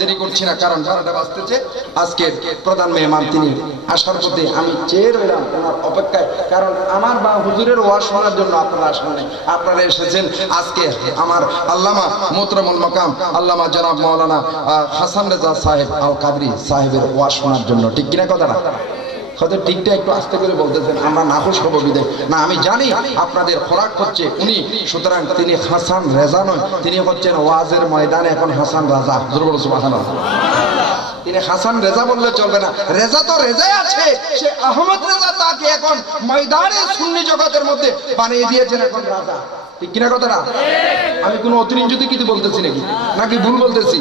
দেরি করছি না, কারণ 12টা বাজতেছে। আজকের প্রধান মেহমান তিনি আসার পথে আমি চেয়ে রইলাম ওনার অপেক্ষায়, কারণ আমার বা হুজুরের ওয়াজ শোনার জন্য আপনারা আসেন নাই, আপনারা এসেছেন আজকে আমার আল্লামা মোহতরমুল মাকাম আল্লামা জনাব মাওলানা হাসান রেজা সাহেব আল কাদরি সাহেবের ওয়াজ শোনার জন্য। ঠিক কিনা কথাটা? হয়তো ঠিকটা একটু আস্তে করে বলতেছেন, আমরা নাখোশ হবো বিদায় না। আমি জানি আপনাদের খোরাক হচ্ছে উনি, সুতরাং তিনি হাসান রেজা নয়, তিনি হচ্ছেন ওয়াজের ময়দানে এখন হাসান রাজা। সুবহানাল্লাহ। তিনি হাসান রেজা বললে চলবে না, রেজা তো রেজাই আছে, সে আহমদ রেজা তাকে এখন ময়দানে সুন্নি জগতের মধ্যে বানিয়ে দিয়েছেন এখন রাজা। ঠিক কিনা কথাটা? আমি কোনো অতিরঞ্জিত কিছু বলতেছি নাকি ভুল বলতেছি?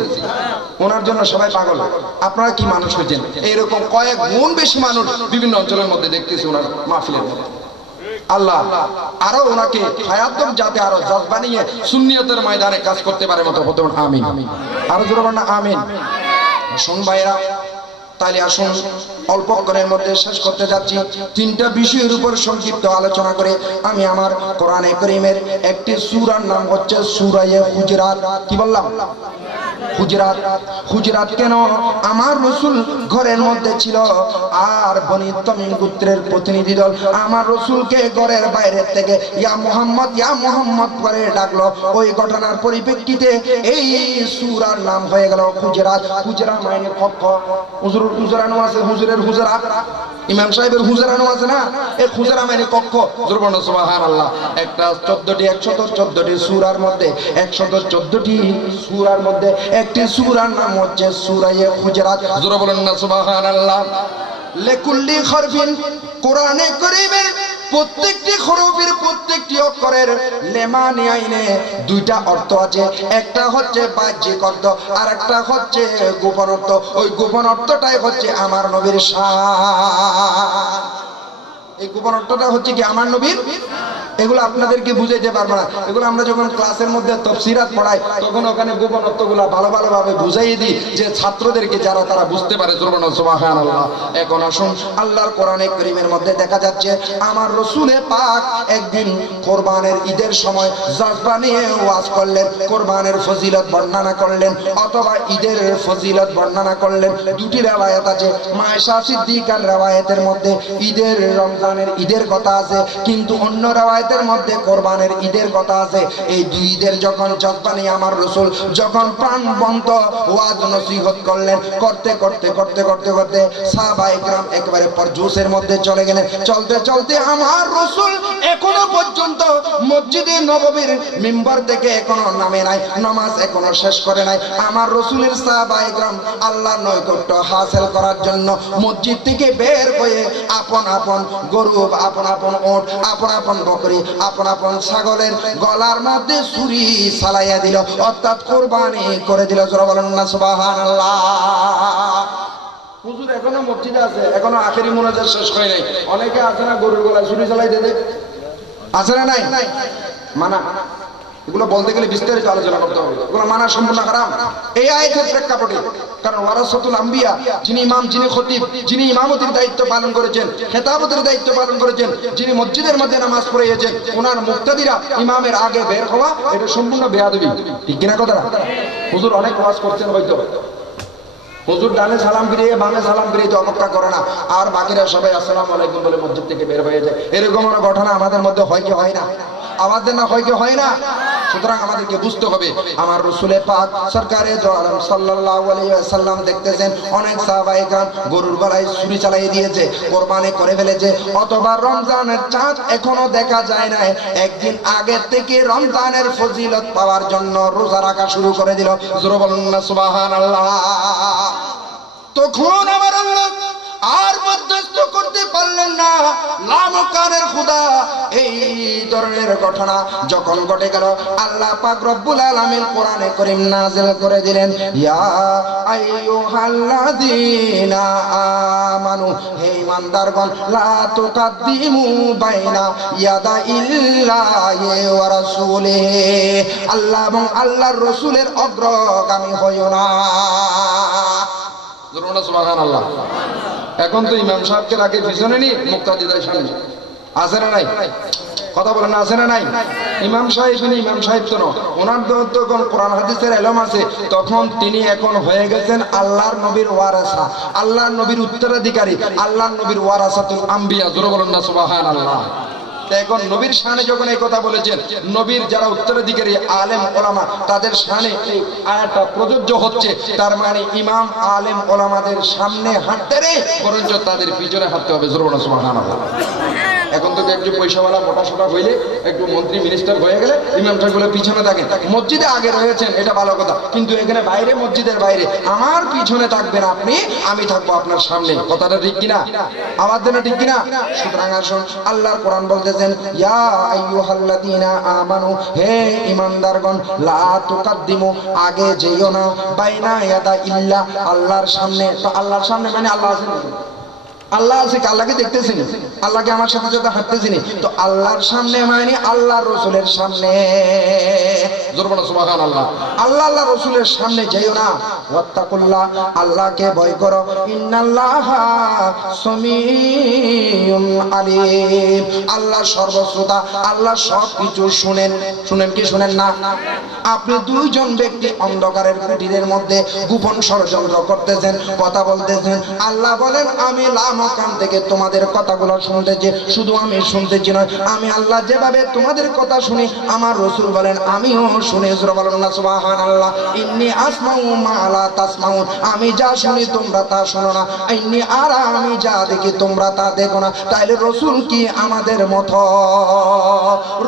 ওনার জন্য সবাই পাগল। আপনারা কি মানুষ হয়েছেন? এইরকম কয়েক গুণ বেশি মানুষ বিভিন্ন অঞ্চলের মধ্যে দেখতেছি ওনার মাহফিলের মধ্যে। আল্লাহ আরো ওনাকে হায়াত যাতে আরো জজবা নিয়ে সুন্নিয়তের ময়দানে কাজ করতে পারে মতো হতে। আমিন। আরো জোরে বলেন না আমিন। শোন ভাইরা, তাহলে আসুন অল্প করের মধ্যে শেষ করতে যাচ্ছি। 3টা বিষয়ের উপর সংক্ষিপ্ত আলোচনা করে আমি আমার কোরআনে কারীমের একটি সূরার নাম হচ্ছে সূরা হুজরাত। কি বললাম? হুজরাত। হুজরাত কেন? আমার রাসূল ঘরের মধ্যে ছিল, আর বনি তামিম গোত্রের প্রতিনিধি দল আমার রাসূলকে ঘরের বাইরে থেকে ইয়া মুহাম্মদ করে ডাকলো। ওই ঘটনার পরিপ্রেক্ষিতে এই সূরার নাম হয়ে গেল হুজরাত। হুজরা মানে কক্ষ। হুজরানো আছে, হুজুরের হুজরা, ইমাম সাহেবের হুজরানো আছে না, এই হুজরা মানে কক্ষ। সুবহানাল্লাহ। একটা 114টি সূরার মধ্যে 114টি সূরার মধ্যে একটি সূরার নাম হচ্ছে সূরা হুজরাত। জোরে বলেন না সুবহানাল্লাহ। লিকুল্লি হরফিন, কোরআনে কারীমের প্রত্যেকটি হরফের প্রত্যেকটি অক্ষরের লেমানি আইনে 2টা অর্থ আছে। একটা হচ্ছে বাহ্যিক অর্থ, আর একটা হচ্ছে গোপন অর্থ। ওই গোপন অর্থটাই হচ্ছে আমার নবীর শান। এই গোপন অর্থটা হচ্ছে কি আমার নবীর। এগুলো আপনাদেরকে বুঝাইতে পারবো না, এগুলো আমরা যখন ক্লাসের মধ্যে তাফসীরাত পড়াই তখন ওখানে গোপন অর্থগুলো ভালোভাবে বুঝাইয়ে দিই, যে ছাত্রদেরকে যারা তারা বুঝতে পারে। সুবহানাল্লাহ। এখন আসুন আল্লাহর কোরআনে কারীমের মধ্যে দেখা যাচ্ছে আমার রাসূলে পাক একদিন কোরবানের ঈদের সময় জজবা নিয়ে ওয়াজ করলেন, কোরবানের ফজিলত বর্ণনা করলেন অথবা ঈদের ফজিলত বর্ণনা করলেন। 2টি riwayat আছে। মায়েশা সিদ্দিকার riwayatের মধ্যে ঈদের রমজানের ঈদের কথা আছে, কিন্তু অন্য riwayat মধ্যে কোরবানের ঈদের কথা আছে। এই 2 ঈদের যখন জজবা নিয়ে আমার রাসূল যখন প্রাণবন্ত ওয়াজ নসিহত করলেন, করতে সাহাবায়ে কেরাম একেবারে পরজোশের মধ্যে চলে গেলেন। চলতে আমার রাসূল এখনো পর্যন্ত মসজিদে নববীর মিম্বার থেকে এখনো নামে নাই, নামাজ এখনো শেষ করে নাই। আমার রাসূলের সাহাবায়ে কেরাম আল্লাহর নৈকট্য হাসিল করার জন্য মসজিদ থেকে বের হয়ে আপন গরু, আপন উট, আপন বকরি, আপন ছাগলের গলার মধ্যে ছুরি চালাইয়া দিল, অর্থাৎ কোরবানি করে দিল। জোরে বলেন না সুবহানাল্লাহ। হুজুর এখনো মসজিদে আছে, এখনো আখেরি মুনাজাত শেষ হয় নাই। অনেকে আছে না গরুর গলায় ছুরি চালাই দেয়, আছে না নাই? মানা। এগুলো বলতে গেলে বিস্তারিত আলোচনা করতে হবে, এগুলো মানা সম্পূর্ণ হারাম এই আয়াতের প্রেক্ষাপটে। কারণ ওয়ারাসাতুল আম্বিয়া, যিনি ইমাম, যিনি খতিব, যিনি ইমামতির দায়িত্ব পালন করেছেন, খেতাবতের দায়িত্ব পালন করেছেন, যিনি মসজিদের মধ্যে নামাজ পড়িয়েছেন, ওনার মুক্তাদিরা ইমামের আগে বের হওয়া এটা সম্পূর্ণ বেয়াদবি। ঠিক কিনা কথা? হুজুর অনেক ওয়াজ করছেন হয়তো, হুজুর ডানে সালাম ফিরিয়ে বামে সালাম ফিরিয়ে তো অপেক্ষা করে না, আর বাকিরা সবাই আসসালামু আলাইকুম বলে মসজিদ থেকে বের হয়ে যায়। এরকম ঘটনা আমাদের মধ্যে হয় কি হয় না? আমাদের না হয় কি হয় না? সুতরাং আমাদেরকে বুঝতে হবে আমার রাসূলে পাক সরকারে দো আলম সাল্লাল্লাহু আলাইহি ওয়াসাল্লাম দেখতেছেন অনেক সাহাবায়ে کرام গরুর গলায় ছুরি চালিয়ে দিয়েছে, কোরবানি করে ফেলেছে, অথবা রমজানের চাঁদ এখনো দেখা যায় না, একদিন আগে থেকে রমজানের ফজিলত পাওয়ার জন্য রোজা রাখা শুরু করে দিল। জোরে বলুন না সুবহানাল্লাহ। তখন আমার আল্লাহ আর মধ্যস্থ করতে পারলেন না, লামকানের খোদা। এই ধরনের ঘটনা যখন ঘটে গেল, আল্লাহ পাক রব্বুল আলামিন কোরআনে কারীম নাযিল করে দিলেন, ইয়া আইয়ুহাল্লাযীনা আমানু, হে ঈমানদারগণ, লা তুকাদ্দিমু বাইনা ইয়াদাইল্লাহি ওয়া রাসূলিহি, আল্লাহ এবং আল্লাহর রাসূলের অগ্রগামী হইও না। সুবহানাল্লাহ। এখন তো ইমাম সাহেবকে আগে পিছনে নি, মুক্তাদিদের সামনে, আছে না নাই? কথা বলেন না, আছে না নাই? ইমাম সাহেব ইমাম সাহেব তো না, ওনার যখন কোরআন হাদিসের ইলম আছে তখন তিনি এখন হয়ে গেছেন আল্লাহর নবীর ওয়ারাসা, আল্লাহর নবীর উত্তরাধিকারী, আল্লাহর নবীর ওয়ারাসাতুল আম্বিয়া। জোরে বলেন না সুবহানাল্লাহ। এখন নবীর শানে যখন এই কথা বলেছেন, নবীর যারা উত্তরাধিকারী আলেম ওলামা তাদের শানে এই আয়াতটা প্রযোজ্য হচ্ছে। তার মানে ইমাম আলেম ওলামাদের সামনে হাঁটতে রে বরঞ্চ তাদের পিছনে হাঁটতে হবে। জোরে বলেন সুবহানাল্লাহ। এখন তো একটু পয়সাওয়ালা মোটা সোটা হইলে, একটু মন্ত্রী মিনিস্টার হয়ে গেলে ইমাম সাহেবগুলো পিছনে থাকেন। মসজিদে আগে রয়েছেন, এটা ভালো কথা, কিন্তু এখানে বাইরে, মসজিদের বাইরে আমার পিছনে থাকবেন আপনি, আমি থাকবো আপনার সামনে। কথাটা ঠিক কিনা? আওয়াজ দেন ঠিক কিনা? সুতরাং আসুন, আল্লাহর কোরআন বলতেছেন, ইয়া আইয়ুহাল্লাযীনা আমানু, হে ঈমানদারগণ, লা তুকাদ্দিমু, আগে যেও না, বাইনা ইয়াদা ইল্লাহ, আল্লাহর সামনে। তো আল্লাহর সামনে মানে আল্লাহ আছেন, আল্লাহ আছে, আল্লাহকে দেখতেছেন, আল্লাহকে আমার সাথে সাথে হাঁটতেছিনি, তো আল্লাহর সামনে মানে আল্লাহর রাসূলের সামনে। জোরে বলো সুবহানাল্লাহ। আল্লাহ আল্লাহ রাসূলের সামনে যাইও না। ওয়াত্তাকুল্লাহ, আল্লাহকে ভয় করো। ইন্নাল্লাহা সামিউন আলিম, আল্লাহ সর্বশ্রোতা, আল্লাহ সবকিছু শুনেন। শুনেন কি শুনেন না? আপনি দুইজন ব্যক্তি অন্ধকারের কুটিরের মধ্যে গোপন ষড়যন্ত্র করতেছেন, কথা বলতেছেন। আল্লাহ বলেন, আমি লামকান থেকে তোমাদের কথাগুলো শুনতেছি, শুধু আমি শুনতেছি নয়, আমি আল্লাহ যেভাবে তোমাদের কথা শুনি, আমার রাসূল বলেন আমিও শুনি। জোরে বলেন না সুবহানাল্লাহ। ইন্নী আসমাউ মা লা তাসমাউন, আমি যা শুনি তোমরা তা শোনো না। ইন্নী আরা, আমি যা দেখি তোমরা তা দেখো না। তাইলে রাসূল কি আমাদের মতো?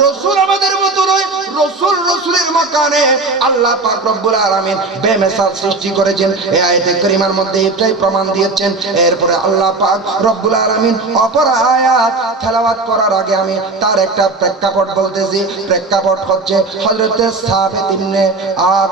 রাসূল আমাদের মতো নয়। রাসূল রাসূলের মাকানে আল্লাহ পাক রব্বুল আলামিন বেমিসাল সৃষ্টি করেছেন। এই আয়াতে কারিমার মধ্যে এটাই প্রমাণ দিয়েছেন। এরপরে আল্লাহ পাক রব্বুল আলামিন অপর আয়াত তেলাওয়াত করার আগে আমি তার একটা প্রেক্ষাপট বলতেছি। প্রেক্ষাপট হচ্ছে হযরত সাবিত ইবনে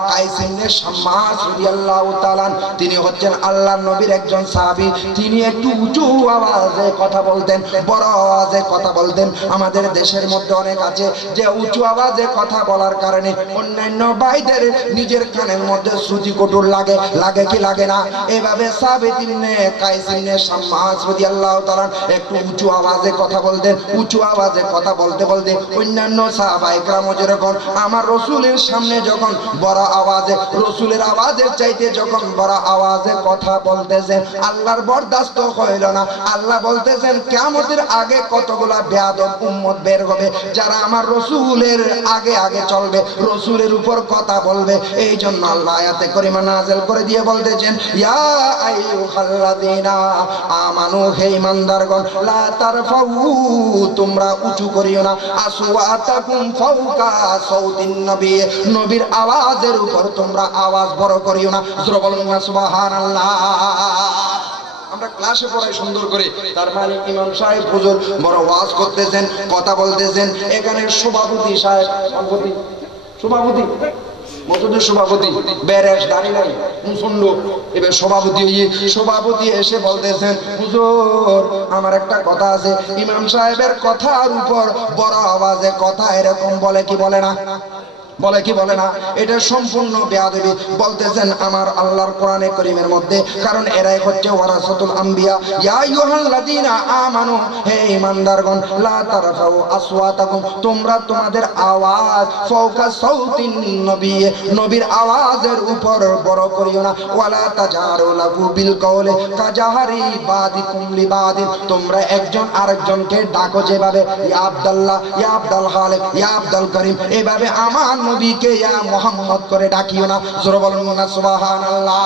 কাইস ইবনে শাম্মাস রাদিয়াল্লাহু তাআলা, তিনি হচ্ছেন আল্লাহর নবীর একজন সাহাবী। তিনি একটু উঁচু আওয়াজে কথা বলতেন, বড় আওয়াজে কথা বলতেন। আমাদের দেশের মধ্যে অনেক আছে যে উঁচু আওয়াজে কথা বলার কারণে অন্যান্য ভাইদের নিজের কানের মধ্যে শ্রুতি কটুর লাগে, লাগে কি লাগে না? এভাবে সাবিত ইবনে কাইস ইবনে শাম্মাস রাদিয়াল্লাহু তাআলা একটু উঁচু আওয়াজে কথা বলতেন। উঁচু আওয়াজে কথা বলতে বলতে অন্যান্য সাহাবায়ে কেরাম যেরকম আমার রাসূলের সামনে যখন বড় আওয়াজে, রাসূলের আওয়াজের চাইতে যখন বড় আওয়াজে কথা বলতেছেন, আল্লাহর বরদাস্ত হইল না। আল্লাহ বলতেছেন কিয়ামতের আগে কতগুলা বেয়াদব উম্মত বের হবে যারা আমার রাসূলের আগে আগে চলবে, রাসূলের উপর কথা বলবে। এই জন্য আল্লাহ আয়াতে কারিমা নাযিল করে দিয়ে বলতেছেন, ইয়া আইয়ুহাল্লাযীনা আমানু, হে ঈমানদারগণ, লা তারফাউ, তোমরা উঁচু করিও না, আসওয়াতাকুম ফাওকা সাউতিন নবী, নবীর আওয়াজের উপর তোমরা আওয়াজ বড় করিও না। জোরে বলুন না সুবহানাল্লাহ। আমরা ক্লাসে পড়াই সুন্দর করে, তার মানে ইমাম সাহেব হুজুর বড় ওয়াজ করতেছেন, কথা বলতেছেন। এখানে সভাপতি সাহেব, সভাপতি মসজিদের সভাপতি বেরেশ দাঁড়ি নাই মুসন্ড, এবার সভাপতি এসে বলতেছেন, হুজুর আমার একটা কথা আছে। ইমাম সাহেবের কথার উপর বড় আওয়াজে কথা এরকম বলে কি বলে না? বলে কি বলে না? এটা সম্পূর্ণ বেয়াদবি। বলতেছেন আমার আল্লাহর কোরআনে কারীমের মধ্যে, কারণ এরাই হচ্ছে ওয়ারাসাতুল আম্বিয়া। ইয়া আইয়ুহাল্লাযীনা আমানু, হে ঈমানদারগণ, লা তারফাউ আসওয়াতাকুম, তোমরা তোমাদের আওয়াজ ফাওকা সাউতিন নবী, নবীর আওয়াজের উপর বড় করিও না। ওয়ালা তাজারু লাহু বিল কওলি কাজাহারি বাদিকুম লিবাদিন, তোমরা একজন আরেকজনকে ডাকো যেভাবে ইয়া আব্দুল্লাহ, ইয়া আব্দুল খালিক, ইয়া আব্দুল করিম, এভাবে আমার নবীকে ইয়া মুহাম্মদ করে ডাকিও না। জোরে বলুন না সুবহানাল্লাহ।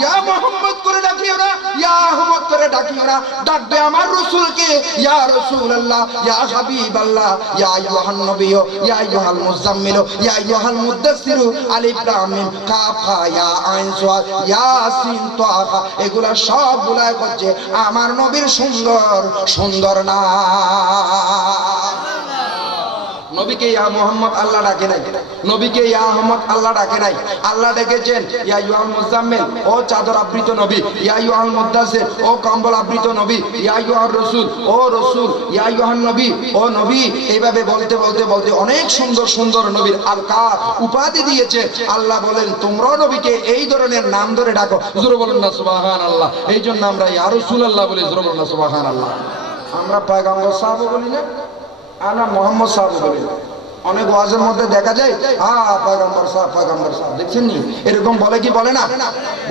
ইয়া মুহাম্মদ করে ডাকিও না, ইয়া আহমদ করে ডাকিও না। ডাকবে আমার রাসূলকে ইয়া রাসূলুল্লাহ, ইয়া হাবিবাল্লাহ, ইয়া আইয়ুহান নবী, ইয়া আইয়ুহাল মুজাম্মিল, ইয়া আইয়ুহাল মুদাসসির, আলিফ লাম মিম কাফ হা ইয়া আইন সাদ ইয়াসিন তাহা, এগুলা সবগুলা হচ্ছে আমার নবীর সুন্দর সুন্দর নাম। নবীকে ইয়া মুহাম্মদ আল্লাহ ডাকে নাই, নবীকে ইয়া আহমদ আল্লাহ ডাকে নাই। আল্লাহ ডেকেছেন ইয়া আইয়ুহাল মুজাম্মিল, ও চাদর আবৃত নবী, ইয়া আইয়ুহাল মুদাসসির, ও কম্বল আবৃত নবী, ইয়া আইয়ুহার রাসূল, ও রাসূল, ইয়া আইয়ুহান নবী, ও নবী। এইভাবে বলতে বলতে বলতে অনেক সুন্দর সুন্দর নবীর আলকাব উপাধি দিয়েছে। আল্লাহ বলেন তোমরাও নবীকে এই ধরনের নাম ধরে ডাকো। জোরে বলুন না সুবহানাল্লাহ। এই জন্য আমরা ইয়া রাসূলুল্লাহ বলি, জোরে বলুন না সুবহানাল্লাহ। আমরা পয়গম্বর সাহাবা বলি না, আনা মোহাম্মদ সাহেব বলে। অনেক ওয়াজের মধ্যে দেখা যায় পয়গম্বর সাহেব দেখছেন নি, এরকম বলে কি বলে না?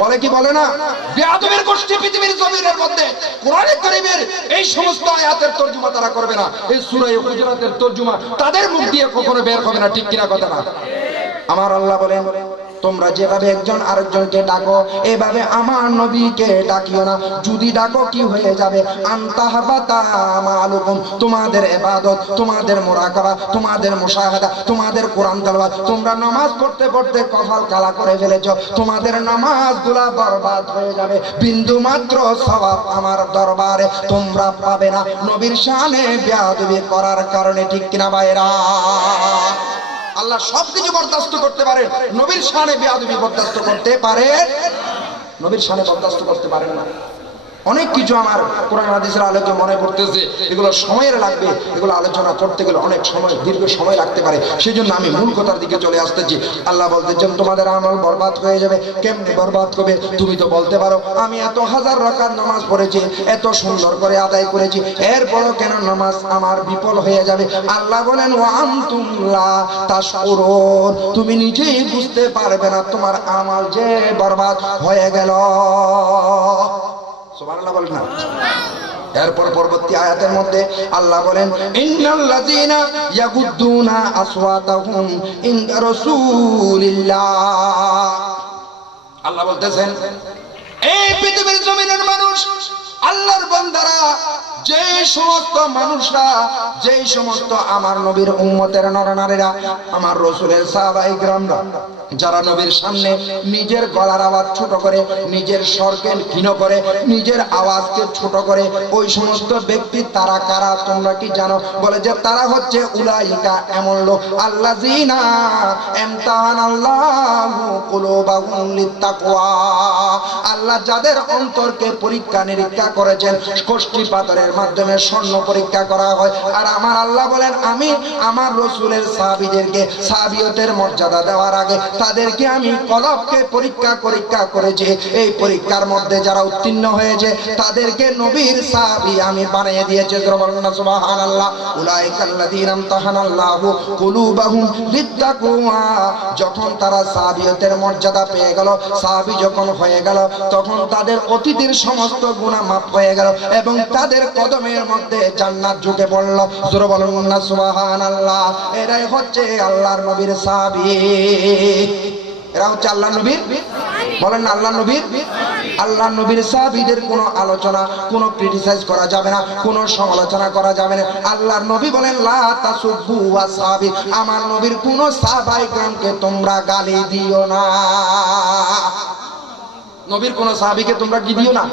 বলে কি বলে না? বেয়াদবের গোষ্ঠী পৃথিবীর জমিনের মধ্যে কোরআনে কারীমের এই সমস্ত আয়াতের তরজমা তারা করবে না, এই সূরা হুজুরাতের তরজমা তাদের মুখ দিয়ে কখনো বের হবে না, ঠিক কিনা কথা না? আমার আল্লাহ বলেন, তোমরা যেভাবে একজন আরেকজনকে ডাকো এভাবে আমার নবীকে ডাকিও না, যদি ডাকো কি হয়ে যাবে? আনতাহাবাতা মালুকুম, তোমাদের ইবাদত, তোমাদের মুরাকাবা, তোমাদের মুশাহাদা, তোমাদের কোরআন তেলাওয়াত, তোমরা নামাজ পড়তে পড়তে কপাল কালা করে ফেলেছো, তোমাদের নামাজগুলা বরবাদ হয়ে যাবে, বিন্দু মাত্র সওয়াব আমার দরবারে তোমরা পাবে না, নবীর শানে বেয়াদবি করার কারণে, ঠিক কিনা ভাইরা? আল্লাহ সবকিছু বরদাস্ত করতে পারে, নবীর শানে বেয়াদবি বরদাস্ত করতে পারে? নবীর শানে বরদাস্ত করতে পারেন না। অনেক কিছু আমার কোরআন হাদিসের আলোচনা মনে পড়তেছে, এগুলো সময়ের লাগবে, এগুলো আলোচনা করতে গেলে অনেক সময়, দীর্ঘ সময় লাগতে পারে, সেই জন্য আমি মূল কথার দিকে চলে আসতেছি। আল্লাহ বলতেছেন তোমাদের আমল বরবাদ হয়ে যাবে। কেমনে বরবাদ হবে? তুমি তো বলতে পারো আমি এত হাজার রাকাত নামাজ পড়েছি, এত সুন্দর করে আদায় করেছি, এরপরও কেন নামাজ আমার বিফল হয়ে যাবে? আল্লাহ বলেন ওয়া আনতুম লা তাশউরুন, তুমি নিজেই বুঝতে পারবে না তোমার আমল যে বরবাদ হয়ে গেল। সুবহানাল্লাহ বলেন না? এরপর পরবর্তী আয়াতের মধ্যে আল্লাহ বলেন ইন্নাল্লাযীনা ইয়াগুদ্দুনা আসওয়াতাহুম ইনদা রাসূলিল্লাহ, আল্লাহ বলতেছেন এই পৃথিবীর জমিনের মানুষ, আল্লাহর বান্দারা, যে সমস্ত মানুষরা, যে সমস্ত আমার নবীর উম্মতের নরনারীরা, আমার রাসূলের সাহাবায়ে কিরামরা, যারা নবীর সামনে নিজের গলার আওয়াজ ছোট করে, নিজের স্বরকে ক্ষীণ করে, নিজের আওয়াজকে ছোট করে, ওই সমস্ত ব্যক্তি তারা কারা তোমরা কি জানো? বলে যে তারা হচ্ছে উলাইকা, এমন লোক, আল্লাযীনা ইমতাহানাল্লাহু কুলুবাহুম লিত্তাকওয়া, আল্লাহ যাদের অন্তরকে পরীক্ষা নিরীক্ষা করেছেন, কোষ্ঠী পাথরের মাধ্যমে স্বর্ণ পরীক্ষা করা হয়। আর আমার আল্লাহ বলেন আমি আমার রাসূলের সাহাবীদেরকে সাহাবিয়তের মর্যাদা দেওয়ার আগে তাদেরকে আমি কলবকে পরীক্ষা করেছি, এই পরীক্ষার মধ্যে যারা উত্তীর্ণ হয়েছে তাদেরকে নবীর সাহাবী আমি বানিয়ে দিয়েছি। সুবহানাল্লাহ। উলাইকাল্লাযীনা ইমতাহানাল্লাহু কুলুবাহুম লিত্তাকওয়া, যখন তারা সাহাবিয়তের মর্যাদা পেয়ে গেল, সাহাবী যখন হয়ে গেল, তখন তাদের অতীতের সমস্ত গুনাহ মাফ হয়ে গেল এবং তাদের কদমের মধ্যে জান্নাত ঢুকে পড়ল। জোরে বলুন না সুবহানাল্লাহ। এরাই হচ্ছে আল্লাহর নবীর সাহাবী, এরা হচ্ছে আল্লাহ নবীর, বলেন না আল্লাহ নবীর। আল্লাহ নবীর সাহাবীদের কোনো আলোচনা, কোনো ক্রিটিসাইজ করা যাবে না, কোনো সমালোচনা করা যাবে না। আল্লাহর নবী বলেন লা তাসুব্বু ওয়াসাবি, আমার নবীর কোনো সাহাবায়ে কেরামকে তোমরা গালি দিও না, নবীর কোন সাহাবীকে তোমরা কি দিও না,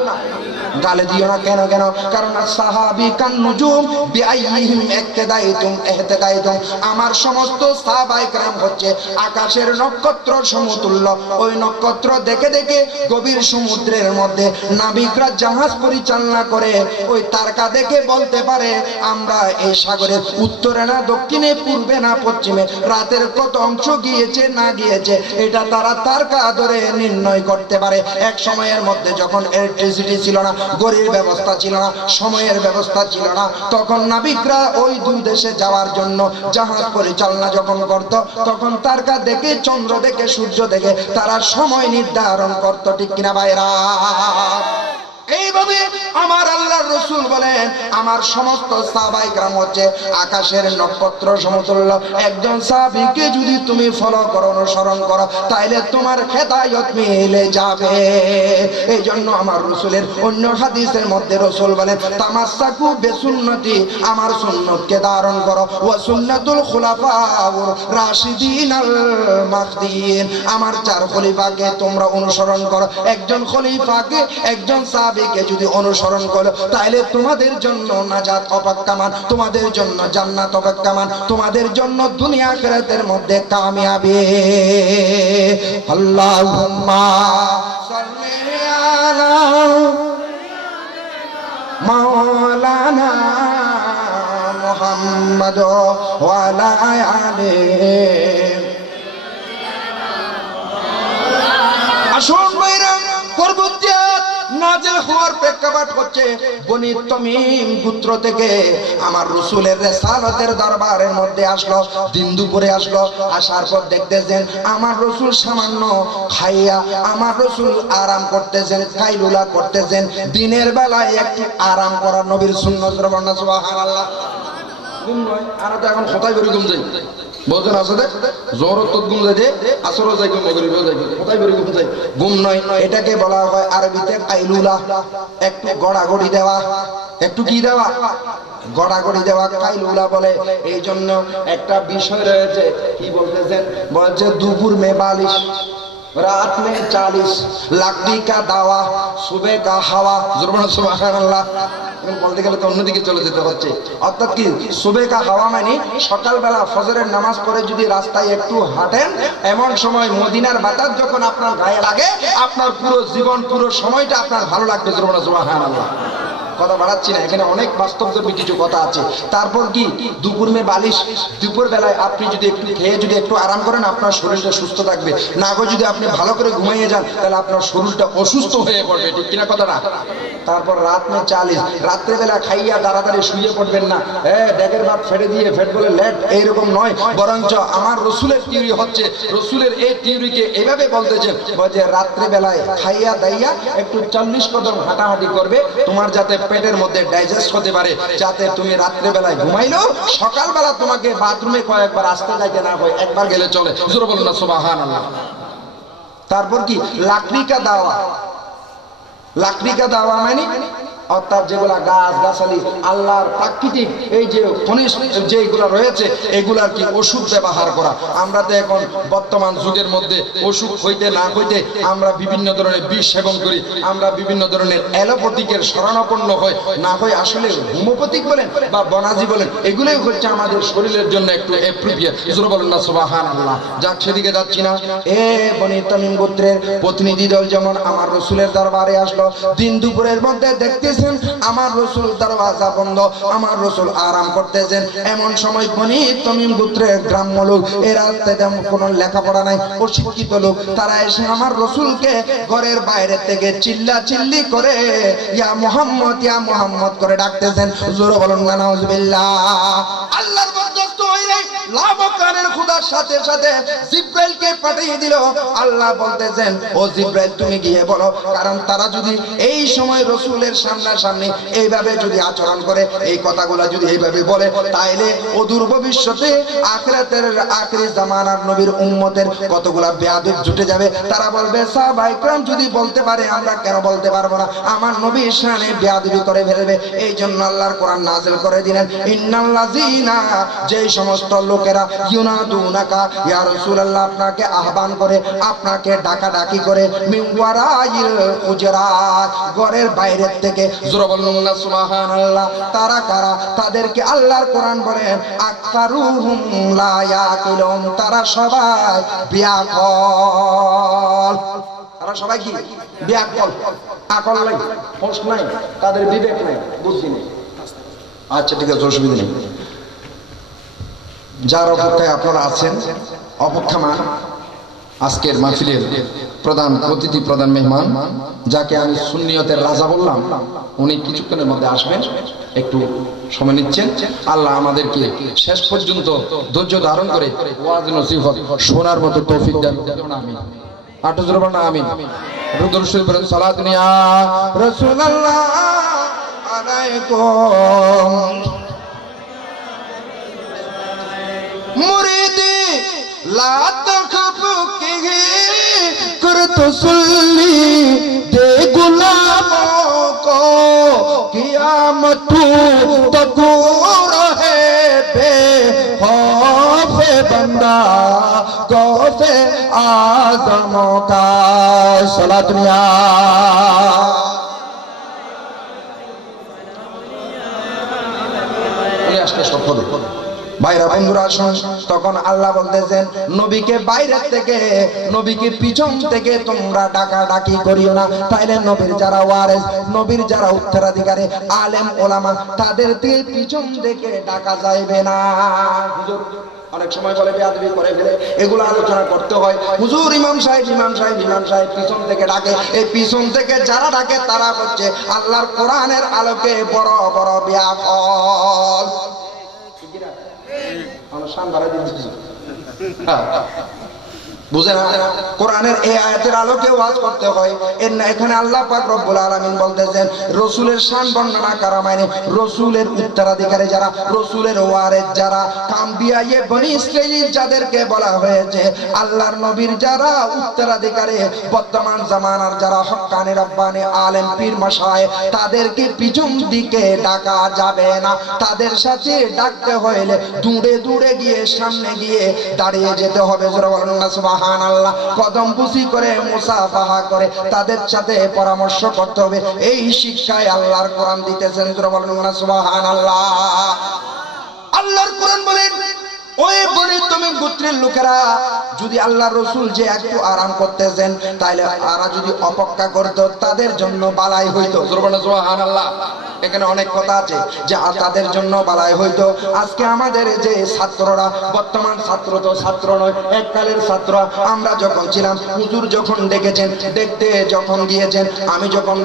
গালি দিও না। কেন? কারণ সাহাবী কান নুজুম বিআইহিম ইক্তাদাইতুম ইহতাদাইতুম, আমার সমস্ত সাহাবায়ে কেরাম হচ্ছে আকাশের নক্ষত্র সমতুল্য। ওই নক্ষত্র দেখে দেখে গভীর সমুদ্রের মধ্যে নাবিকরা জাহাজ পরিচালনা করে, ওই তারকা দেখে বলতে পারে আমরা এই সাগরের উত্তরে না দক্ষিণে, পূর্বে না পশ্চিমে, রাতের কত অংশ গিয়েছে না গিয়েছে, এটা তারা তারকা ধরে নির্ণয় করতে পারে। এক সময়ের মধ্যে যখন ইলেকট্রিসিটি ছিল না, গড়ির ব্যবস্থা ছিল না, সময়ের ব্যবস্থা ছিল না, তখন নাবিকরা ওই দুই দেশে যাওয়ার জন্য জাহাজ পরিচালনা যখন করত, তখন তারকা দেখে, চন্দ্র দেখে, সূর্য দেখে তারা সময় নির্ধারণ করত, ঠিক কিনা ভাইরা? এইভাবে আমার আল্লাহর রাসূল বলেন আমার সমস্ত সাহাবায়ে কেরাম হচ্ছে আকাশের নক্ষত্র সমতুল্য। একজন সাহাবীকে যদি তুমি ফলো করো, অনুসরণ করো, তাইলে তোমার হেদায়েত মিলে যাবে। এই জন্য আমার রাসূলের অন্য হাদিসের মধ্যে রাসূল বলেন তামাসসাকু বিসুন্নতি, আমার সুন্নতকে ধারণ করো, ওয়া সুন্নাতুল খুলাফাউর রাশিদিনাল মাহদিয়িন, আমার চার খলিফাকে তোমরা অনুসরণ করো। একজন খলিফাকে, একজন সাহাবীকে যদি অনুসরণ করো, তাহলে তোমাদের জন্য নাজাত অপেক্ষমান, তোমাদের জন্য জান্নাত অপেক্ষমান, তোমাদের জন্য দুনিয়া আখিরাতের মধ্যে কামিয়াবি। আল্লাহুম্মা সাল্লি আলা মাওলানা মুহাম্মদ ওয়া আলা আলিহি। আসুন ভাইরা, পরবর্তী নাজিল হওয়ার প্রেক্ষাপট হচ্ছে বনি তামিম গোত্র থেকে আমার রাসূলের রিসালাতের দরবারের মধ্যে আসলো, দিন দুপুরে আসলো। আসার পর দেখতেছেন আমার রাসূল সামান্য খাইয়া আমার রাসূল আরাম করতেছেন, কাইলুলা করতেছেন। দিনের বেলায় একটু আরাম করা নবীর সুন্নাত। সুবহানাল্লাহ। ঘুম নয়, আর তো এখন কোথায় করে ঘুম যাই বলছেন আসলে জোহরত তো ঘুম যায়, আসরও যাই, ঘুম মাগরিবেও যাই, কোথায় করে ঘুম যাই? ঘুম নয়, এটাকে বলা হয় আরবিতে কাইলুলা। একটু গড়াগড়ি দেওয়া, একটু কি দেওয়া? গড়াগড়ি দেওয়া কাইলুলা বলে। এই জন্য একটা বিষয় রয়েছে, কি বলতেছেন? বলছে দুপুর মে 42, রাত মে 40, লাকড়ি কা দাওয়া, সুবে কা হাওয়া। সুবহানাল্লাহ। বলতে গেলে তো অন্যদিকে চলে যেতে হচ্ছে। অর্থাৎ কি সুবে কা হাওয়া মানে সকালবেলা ফজরের নামাজ পড়ে যদি রাস্তায় একটু হাঁটেন, এমন সময় মদিনার বাতাস যখন আপনার গায়ে লাগে, আপনার পুরো জীবন পুরো সময়টা আপনার ভালো লাগবে। সুবহানাল্লাহ। কথা বাড়াচ্ছি না, এখানে অনেক বাস্তবধর্মী কিছু কথা আছে। তারপর কি দুপুর মে 42, দুপুর বেলায় আপনি যদি একটু খেয়ে যদি একটু আরাম করেন, আপনার শরীরটা সুস্থ থাকবে। না গো যদি আপনি ভালো করে ঘুমাইয়ে যান, তাহলে আপনার শরীরটা অসুস্থ হয়ে পড়বে। ঠিক কিনা কথা না? তারপর রাত মে 40, রাত্রেবেলা খাইয়া তাড়াতাড়ি শুয়ে পড়বেন না, ডেকের ভাত ফেটে দিয়ে ফেট বলে লেট, এইরকম নয়। বরঞ্চ আমার রসুলের থিওরি হচ্ছে, রসুলের এই থিওরিকে এইভাবে বলতেছেন, বলছে রাত্রেবেলায় খাইয়া দাইয়া একটু 40 কদম হাঁটাহাঁটি করবে, তোমার যাতে পেটের মধ্যে ডাইজেস্ট হতে পারে, যাতে তুমি রাত্রেবেলায় ঘুমাইলেও সকালবেলা তোমাকে বাথরুমে কয়েকবার আসতে যাইতে না হয়, একবার গেলে চলে। জোরে বলুন না সুবহানাল্লাহ। তারপর কি লাকড়ি কা দাওয়া, লাকড়ি কা দাওয়া মানে অর্থাৎ যেগুলা গাছ গাছালি আল্লাহর প্রাকৃতিক এই যে খনিজ যেগুলো রয়েছে, এগুলার কি ওষুধ ব্যবহার করা। আমরা তো এখন বর্তমান যুগের মধ্যে ওষুধ হইতে না হইতে আমরা বিভিন্ন ধরনের বিষ সেবন করি, আমরা বিভিন্ন ধরনের অ্যালোপ্যাথিকের শরণাপন্ন হই, না হয় আসলে হোমিওপ্যাথিক বলেন বা বনাজি বলেন, এগুলোই হচ্ছে আমাদের শরীরের জন্য একটু অ্যাপ্রোপ্রিয়েট। জোরে বলেন না সুবহানাল্লাহ। যাক, সেদিকে যাচ্ছি না। বনি তামিম গোত্রের প্রতিনিধি দল যেমন আমার রাসূলের দরবারে আসলো, দিন দুপুরের মধ্যে দেখতে আমার রাসূল দরওয়াজা বন্ধ, আমার রাসূল আরাম করতেছেন। এমন সময় বনি তামিম গোত্রের গ্রাম্য লোক, এরা তেমন কোনো লেখাপড়া নাই, অশিক্ষিত লোক, তারা এসে আমার রাসূলকে ঘরের বাইরে থেকে চিল্লা চিল্লি করে ইয়া মুহাম্মদ ইয়া মুহাম্মদ করে ডাকতেছেন। জোরে বলুন না নাউজুবিল্লাহ। আল্লাহর বরদস্ত হইলে লামকানের খোদার সাথে সাথে জিব্রাইলকে পাঠিয়ে দিল। আল্লাহ বলতেছেন, ও জিব্রাইল তুমি গিয়ে বলো, কারণ তারা যদি এই সময় রাসূলের সামনাসামনি এইভাবে যদি আচরণ করে, এই কথাগুলো যদি এইভাবে বলে, তাইলে অদূর ভবিষ্যতে আখিরাতের আখিরি জামানার নবীর উম্মতের কতগুলা বেয়াদব জুটে যাবে। তারা বলবে সাহাবায়ে কেরাম যদি বলতে পারে, আমরা কেন বলতে পারবো না? আমার নবীর শানে বেয়াদবি করে ফেলবে। এই জন্য আল্লাহর কোরআন নাযিল করে দিলেন, ইন্নাল্লাযিনা, যেই সমস্ত লোকেরা ইউনাদুনাকা ইয়া রাসূলুল্লাহ, আপনাকে আহ্বান করে, আপনাকে ডাকাডাকি করে, মিন ওয়ারাইল হুজরাত, ঘরের বাইরে থেকে। জোরে বলুন না সুবহানাল্লাহ। তারা কারা? তাদেরকে আল্লাহর কোরআন বলেন আকসারুহুম লা ইয়াকিলুন, তারা সবাই বিয়াকল। তারা সবাই কি বিয়াকল? আকল নাই, হোশ নাই, তাদের বিবেক নাই, বুদ্ধি নেই। আচ্ছা ঠিক আছে, অসুবিধা নেই। যার অপেক্ষায় আপনারা আছেন, অপেক্ষামান আজকের মাহফিলের প্রধান অতিথি, প্রধান মেহমান, যাকে আমি সুন্নিয়তের রাজা বললাম, উনি কিছুক্ষণের মধ্যে আসবেন, একটু সময় নিচ্ছেন। আল্লাহ আমাদেরকে শেষ পর্যন্ত ধৈর্য ধারণ করে ওয়াজ নসিহত শোনার মতো তৌফিক দান করুন। আমিন। আট জোরে বলুন আমিন। দরুদ শরীফ পড়ুন, সালাতুন ইয়া রাসূলুল্লাহ আলাইকুম। মুরিদি লা তাখফুকি করতো সুল্লি দে গুলামों को क़यामत तक रहे बेखौफ बंदा गौसे आज़मों का। सलात दुनिया ভাইরা বন্ধুরা আসুন। তখন আল্লাহ বলতেছেন, নবীকে বাইরে থেকে, নবীকে পিছন থেকে তোমরা ডাকাডাকি করিও না, তাইলে নবীর যারা ওয়ারিস, নবীর যারা উত্তরাধিকারী আলেম ওলামা, তাদের পিছন থেকে ডাকা যাইবে না। হুজুর অনেক সময় বলে বেয়াদবি করে ফেলে, এগুলো আলোচনা করতে হয়। হুজুর ইমাম সাহেব ইমাম সাহেব ইমাম সাহেব পিছন থেকে ডাকে। এই পিছন থেকে যারা ডাকে তারা হচ্ছে আল্লাহর কোরআনের আলোকে বড় বড় বেয়াকল। অনুষ্ঠান বাড়াই দিচ্ছি, বুঝে না? কোরআনের এই আয়াতের আলোকে ওয়াজ করতে হয়। এখানে আল্লাহ পাক রব্বুল আলামিন বলতেছেন রাসূলের শান বর্ণনা করা মানে রাসূলের উত্তরাধিকারী যারা, রাসূলের ওয়ারিস যারা, কাম্বিয়ায়ে বনি ইসরাইল যাদেরকে বলা হয়েছে, আল্লাহর নবীর যারা উত্তরাধিকারী, বর্তমান জামানার যারা হক্কানি রব্বানি আলেম পীর মাশায়েখ, তাদেরকে পিছন দিকে ডাকা যাবে না। তাদের সাথে ডাকতে হইলে দূরে দূরে গিয়ে সামনে গিয়ে দাঁড়িয়ে যেতে হবে। জোরে বলুন না সুবহানাল্লাহ। কদম বুসি করে মুসাফাহা করে তাদের সাথে পরামর্শ করতে হবে। এই শিক্ষায় আল্লাহর কোরআন দিতেছেন। জোরে বলুন না সুবহানাল্লাহ। আল্লাহর কোরআন বলেন, ওই বনি তুমি গোত্রের লোকেরা যদি আল্লাহ রসুল যে একটু আরাম করতেছেন তাহলে আরা যদি অপেক্ষা করত তাদের জন্য বালাই হইতো। সুবহানাল্লাহ। এখানে অনেক কথা আছে যে তাদের জন্য বালাই হইতো। আজকে আমাদের যে ছাত্ররা, বর্তমান ছাত্র তো ছাত্র নয়, এককালের ছাত্র আমরা যখন ছিলাম, হুজুর যখন ডেকেছেন, দেখতে যখন গিয়েছেন, আমি যখন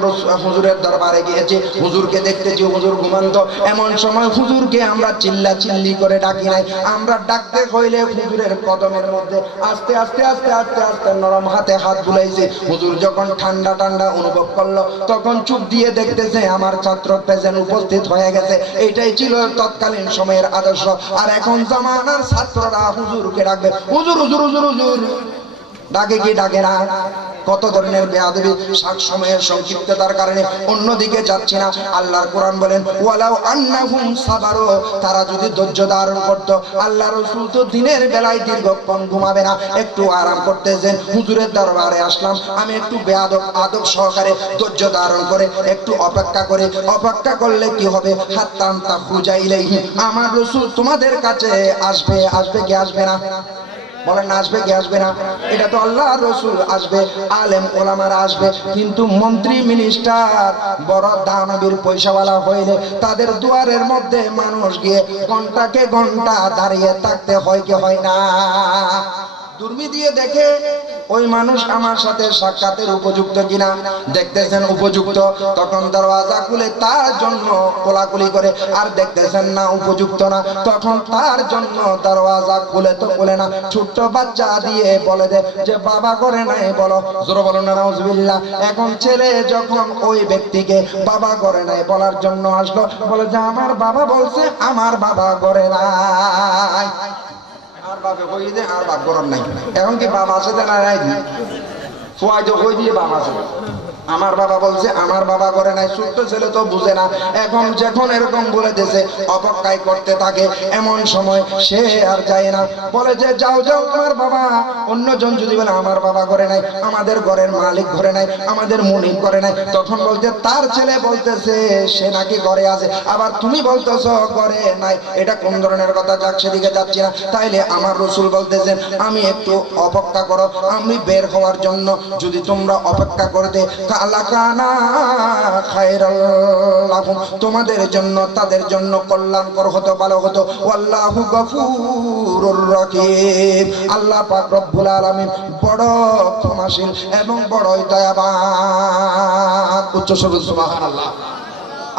হুজুরের দরবারে গিয়েছি, হুজুরকে দেখতেছি হুজুর ঘুমান্ত, এমন সময় হুজুরকে আমরা চিল্লা চিল্লি করে ডাকি নাই। আমরা ডাকতে হইলে হুজুরের কদমের মধ্যে আস্তে আস্তে আস্তে আস্তে আস্তে নরম হাতে হাত বুলাইছে। হুজুর যখন ঠান্ডা ঠান্ডা অনুভব করলো তখন চুপ দিয়ে দেখতেছে আমার ছাত্র প্রেজেন্ট উপস্থিত হয়ে গেছে। এটাই ছিল তৎকালীন সময়ের আদর্শ। আর এখন জামানার ছাত্ররা হুজুরকে ডাকবে হুজুর হুজুর হুজুর হুজুর, ডাকে কি ডাকে না? কত ধরনের বেয়াদবি। সময়ের সংক্ষিপ্ততার কারণে অন্যদিকে যাচ্ছে না। আল্লাহর কোরআন বলেন ওয়ালাউ আন্নাহুম সাবারু, তারা যদি ধৈর্য ধারণ করত। আল্লাহ রাসূল তো দিনের বেলায় দীর্ঘক্ষণ ঘুমাবে না, একটু আরাম করতেছেন। হুজুরের দরবারে আসলাম, আমি একটু আদব সহকারে ধৈর্য ধারণ করে একটু অপেক্ষা করে, অপেক্ষা করলে কি হবে? হাত্তান তাখরুজা ইলাইহি, আমার রাসূল তোমাদের কাছে আসবে। আসবে কি আসবে না? বলেন না, আসবে কি আসবে না? এটা তো আল্লাহ রসুল আসবে, আলেম ওলামারা আসবে, কিন্তু মন্ত্রী মিনিস্টার বড় দানবীর পয়সাওয়ালা হইলে তাদের দুয়ারের মধ্যে মানুষ গিয়ে ঘন্টাকে ঘন্টা দাঁড়িয়ে থাকতে হয় কি হয় না? দুর্মি দিয়ে দেখে ওই মানুষ আমার সাথে সাক্ষাতের উপযুক্ত কিনা। দেখতেছেন উপযুক্ত, তখন দরওয়াজা খুলে তার জন্য কোলাকুলি করে। আর দেখতেছেন না উপযুক্ত না, তখন তার জন্য দরওয়াজা খুলে তো খুলে না, ছোট্ট বাচ্চা দিয়ে বলে দে যে বাবা করে নাই বলো। জোরে বলো না নাউজুবিল্লাহ। এখন ছেলে যখন ওই ব্যক্তিকে বাবা করে নাই বলার জন্য আসলো, বলে যে আমার বাবা বলছে আমার বাবা করে নাই। আর বাবা কই দে আর বাপ গরম নাই। এখন কি বাবা আছে না নাই? ফুয়াই তো কই দিয়ে বাবা আছে। আমার বাবা বলছে আমার বাবা করে নাই। ছোট্ট ছেলে তো বুঝে না। এখন যখন এরকম বলে দিয়েছে অপেক্ষায় করতে থাকে, এমন সময় সে আর যায় না, বলে যে যাও যাও আমার বাবা। অন্যজন যদি বলে আমার বাবা করে নাই, আমাদের ঘরের মালিক ঘরে নাই, আমাদের মুনিব করে নাই, তখন বলতে তার ছেলে বলতেছে সে নাকি ঘরে আছে, আবার তুমি বলতেছ ঘরে নাই। এটা কোন ধরনের কথা? যাক সেদিকে যাচ্ছি না। তাইলে আমার রাসূল বলতেছেন আমি একটু অপেক্ষা করো, আমি বের হওয়ার জন্য যদি তোমরা অপেক্ষা করতে লাকানা খায়রাল লাকুম, তোমাদের জন্য তাদের জন্য কল্যাণকর হতো, ভালো হতো। আল্লাহু গফুরুর রহিম, আল্লাহ পাক রব্বুল আলামিন বড় ক্ষমাশীল এবং বড়ই দয়াবান। উচ্চ স্বরে সুবহানাল্লাহ।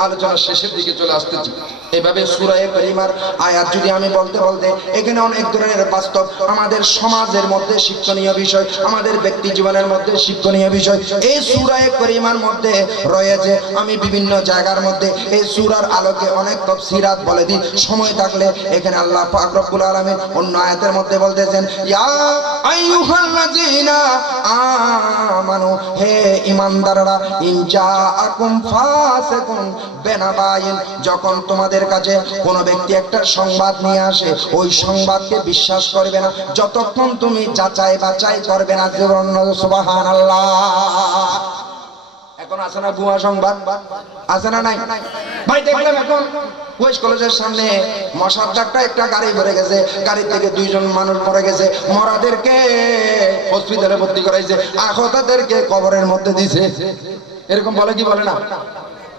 আলোচনা শেষের দিকে চলে আসতেছি। এভাবে সূরা কারিমার আয়াত যদি আমি বলতে বলতে এখানে অনেক ধরনের বাস্তব আমাদের সমাজের মধ্যে শিক্ষণীয় বিষয়, আমাদের ব্যক্তি জীবনের মধ্যে শিক্ষণীয় বিষয় এই সূরা কারিমার মধ্যে রয়েছে। আমি বিভিন্ন জায়গার মধ্যে এই সূরার আলোকে অনেক তাফসীরাত বলে দিই, সময় থাকলে। এখানে আল্লাহ পাক রব্বুল আলামিন অন্য আয়াতের মধ্যে বলতেছেন ইয়া আইয়ুহাল্লাযীনা আমানু, হে ঈমানদাররা, ইন জাআকুম ফাসিকুন বিনাবাইন, যখন তোমাদের কাছে কোন ব্যক্তি একটা সংবাদ নিয়ে আসে ওই সংবাদকে বিশ্বাস করবে না যতক্ষণ তুমি যাচাই বাছাই করবে না। সুবহানাল্লাহ। এখন আছে না ভুয়া সংবাদ? আছে না নাই? ভাই দেখলাম এখন ওয়েস কলেজের সামনে মশার ডাক্তার একটা গাড়ি ভরে গেছে, গাড়ি থেকে 2 জন মানুষ মরে গেছে, মরাদেরকে হসপিটালে ভর্তি করাইছে, আহতদেরকে কবরের মধ্যে দিয়েছে। এরকম বলে কি বলে না?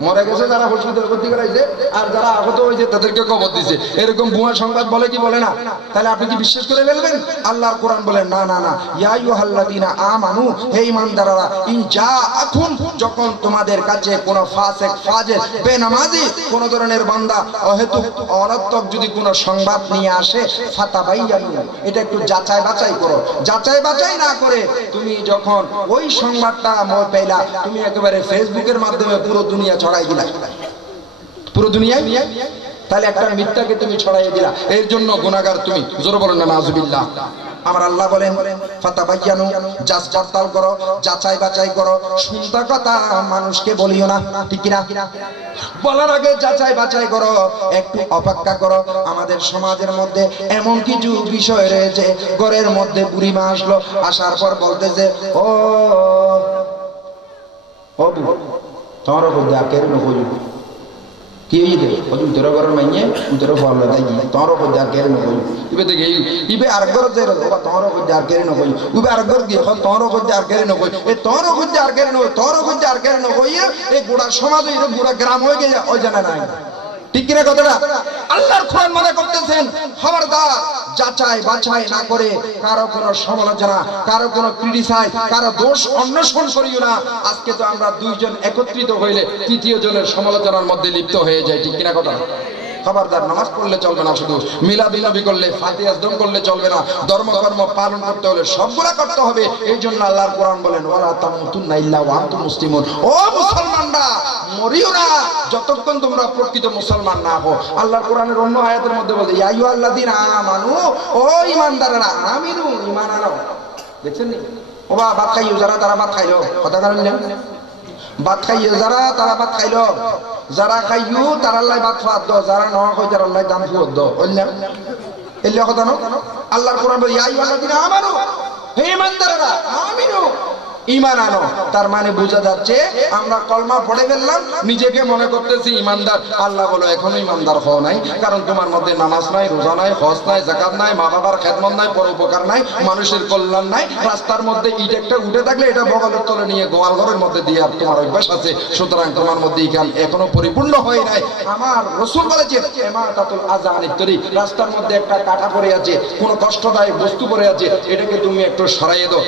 মরে গেছে যারা হসপিটালে ভর্তি করাইছে, আর যারা আহত হয়েছে তাদেরকে কবর দিছে, এরকম ভুয়া সংবাদ বলে কি বলে না? তাহলে আপনি কি বিশ্বাস করে ফেলবেন? আল্লাহর কোরআন বলেন না না না, ইয়া আইয়ুহাল্লাযীনা আমানু, হে ঈমানদাররা, ইন জাআকুম, যখন তোমাদের কাছে কোন ফাসিক ফাজির বেনামাজি কোন ধরনের বান্দা অহেতুক অনর্থক যদি কোন সংবাদ নিয়ে আসে, ফাতাবাইয়ানু, এটা একটু যাচাই বাছাই করো। যাচাই বাছাই না করে তুমি যখন ওই সংবাদটা পেলা, তুমি একেবারে ফেসবুকের মাধ্যমে পুরো দুনিয়া ছড়াই দিলা, পুরো দুনিয়ায়, তাহলে একটা মিথ্যাকে তুমি ছড়াইয়ে দিলা, এর জন্য গুনাহগার তুমি। জোরে বলেন না নাউজুবিল্লাহ। আমার আল্লাহ বলেন ফাতাবায়ানু, যাচাই করো, যাচাই বাছাই করো, শুনতা কথা মানুষকে বলিও না, ঠিক কি না? বলার আগে যাচাই বাছাই করো, একটু অপেক্ষা করো। আমাদের সমাজের মধ্যে এমন কিছু বিষয় রয়েছে, ঘরের মধ্যে বুড়িমা আসলো, আসার পর বলতেছে ও ও তোমার মধ্যে আকের নকল কি হইছে, উত্তর ঘরের মাইয়ে উত্তর ফল তাই তোমার মধ্যে আকের নকল, ইবে দেখে ইবে আর ঘর যে বাবা তোমার মধ্যে আকের নকল, ইবে আর ঘর গিয়ে তোমার মধ্যে আকের নকল, এই তোমার মধ্যে আকের নকল, তোমার মধ্যে আকের নকল, এই গোটা সমাজ হইলো, গোটা গ্রাম হয়ে গেছে, ওই জানা নাই, ঠিক কিনা কথাটা? আল্লাহর কোরআন মনে করতেছেন খবরদার যাচাই বাছাই না করে কারো কোনো সমালোচনা, কারো কোনো ক্রিটিসাইজ, কারো দোষ অন্বেষণ করিও না। আজকে তো আমরা দুইজন একত্রিত হইলে তৃতীয় জনের সমালোচনার মধ্যে লিপ্ত হয়ে যায়, ঠিক কিনা কথা? খবরদার, নামাজ পড়লে চলবে না, শুধু মিলাদুন্নবী করলে, ফাতিহা দম করলে চলবে না, ধর্মকর্ম পালন করতে হলে সবগুলা করতে হবে। এই জন্য আল্লাহর কোরআন বলেন ওয়ালা তামুতুন্না ইল্লা ওয়া আনতুম মুসলিমুন, ও মুসলমানরা মরিও না যতক্ষণ তোমরা প্রকৃত মুসলমান না হও। আল্লাহর কোরআনের অন্য আয়াতের মধ্যে বলে ইয়া আইয়ুহাল্লাযীনা আমানু, ও ঈমানদাররা, আমিনু, ঈমান আনো। দেখছেন নি ও বাবা, ভাত খাইও যারা তারা ভাত খাইলো, কথা জানেন না? ভাত খাইও যারা তারা ভাত খাইলো, যারা খাইও তারা লাই ভাত খাওয়াত দাও, যারা ন খাই তারা লাই দাম ফুয়াত দাও, বললাম এলে কথা না? আল্লাহর কোরআন বলে ইয়া আইয়ুহাল্লাযীনা আমানু, হে ঈমানদাররা, আমিনু, ঈমান আনো। তার মানে বোঝা যাচ্ছে আমরা কলমা পড়ে ফেললাম, নিজেকে মনে করতেছি ঈমানদার। আল্লাহ বলো এখনো ঈমানদার হও নাই, কারণ তোমার মধ্যে নামাজ নাই, রোজা নাই, হজ নাই, যাকাত নাই, মা বাবার খেদমত নাই, পরোপকার নাই, মানুষের কল্যাণ নাই। রাস্তার মধ্যে ইট একটা উঠে থাকলে এটা বগলের তলে নিয়ে গোয়াল ঘরের মধ্যে দিয়ে আর তোমার অভ্যাস আছে, সুতরাং তোমার মধ্যে ঈমান এখনো পরিপূর্ণ হয় নাই। আমার রাসূল বলেছেন ইমাতাতুল আযানিত তরি, রাস্তার মধ্যে একটা কাটা পড়ে আছে, কোনো কষ্টদায়ক বস্তু পড়ে আছে, এটাকে তুমি একটু সরাইয়ে দাও।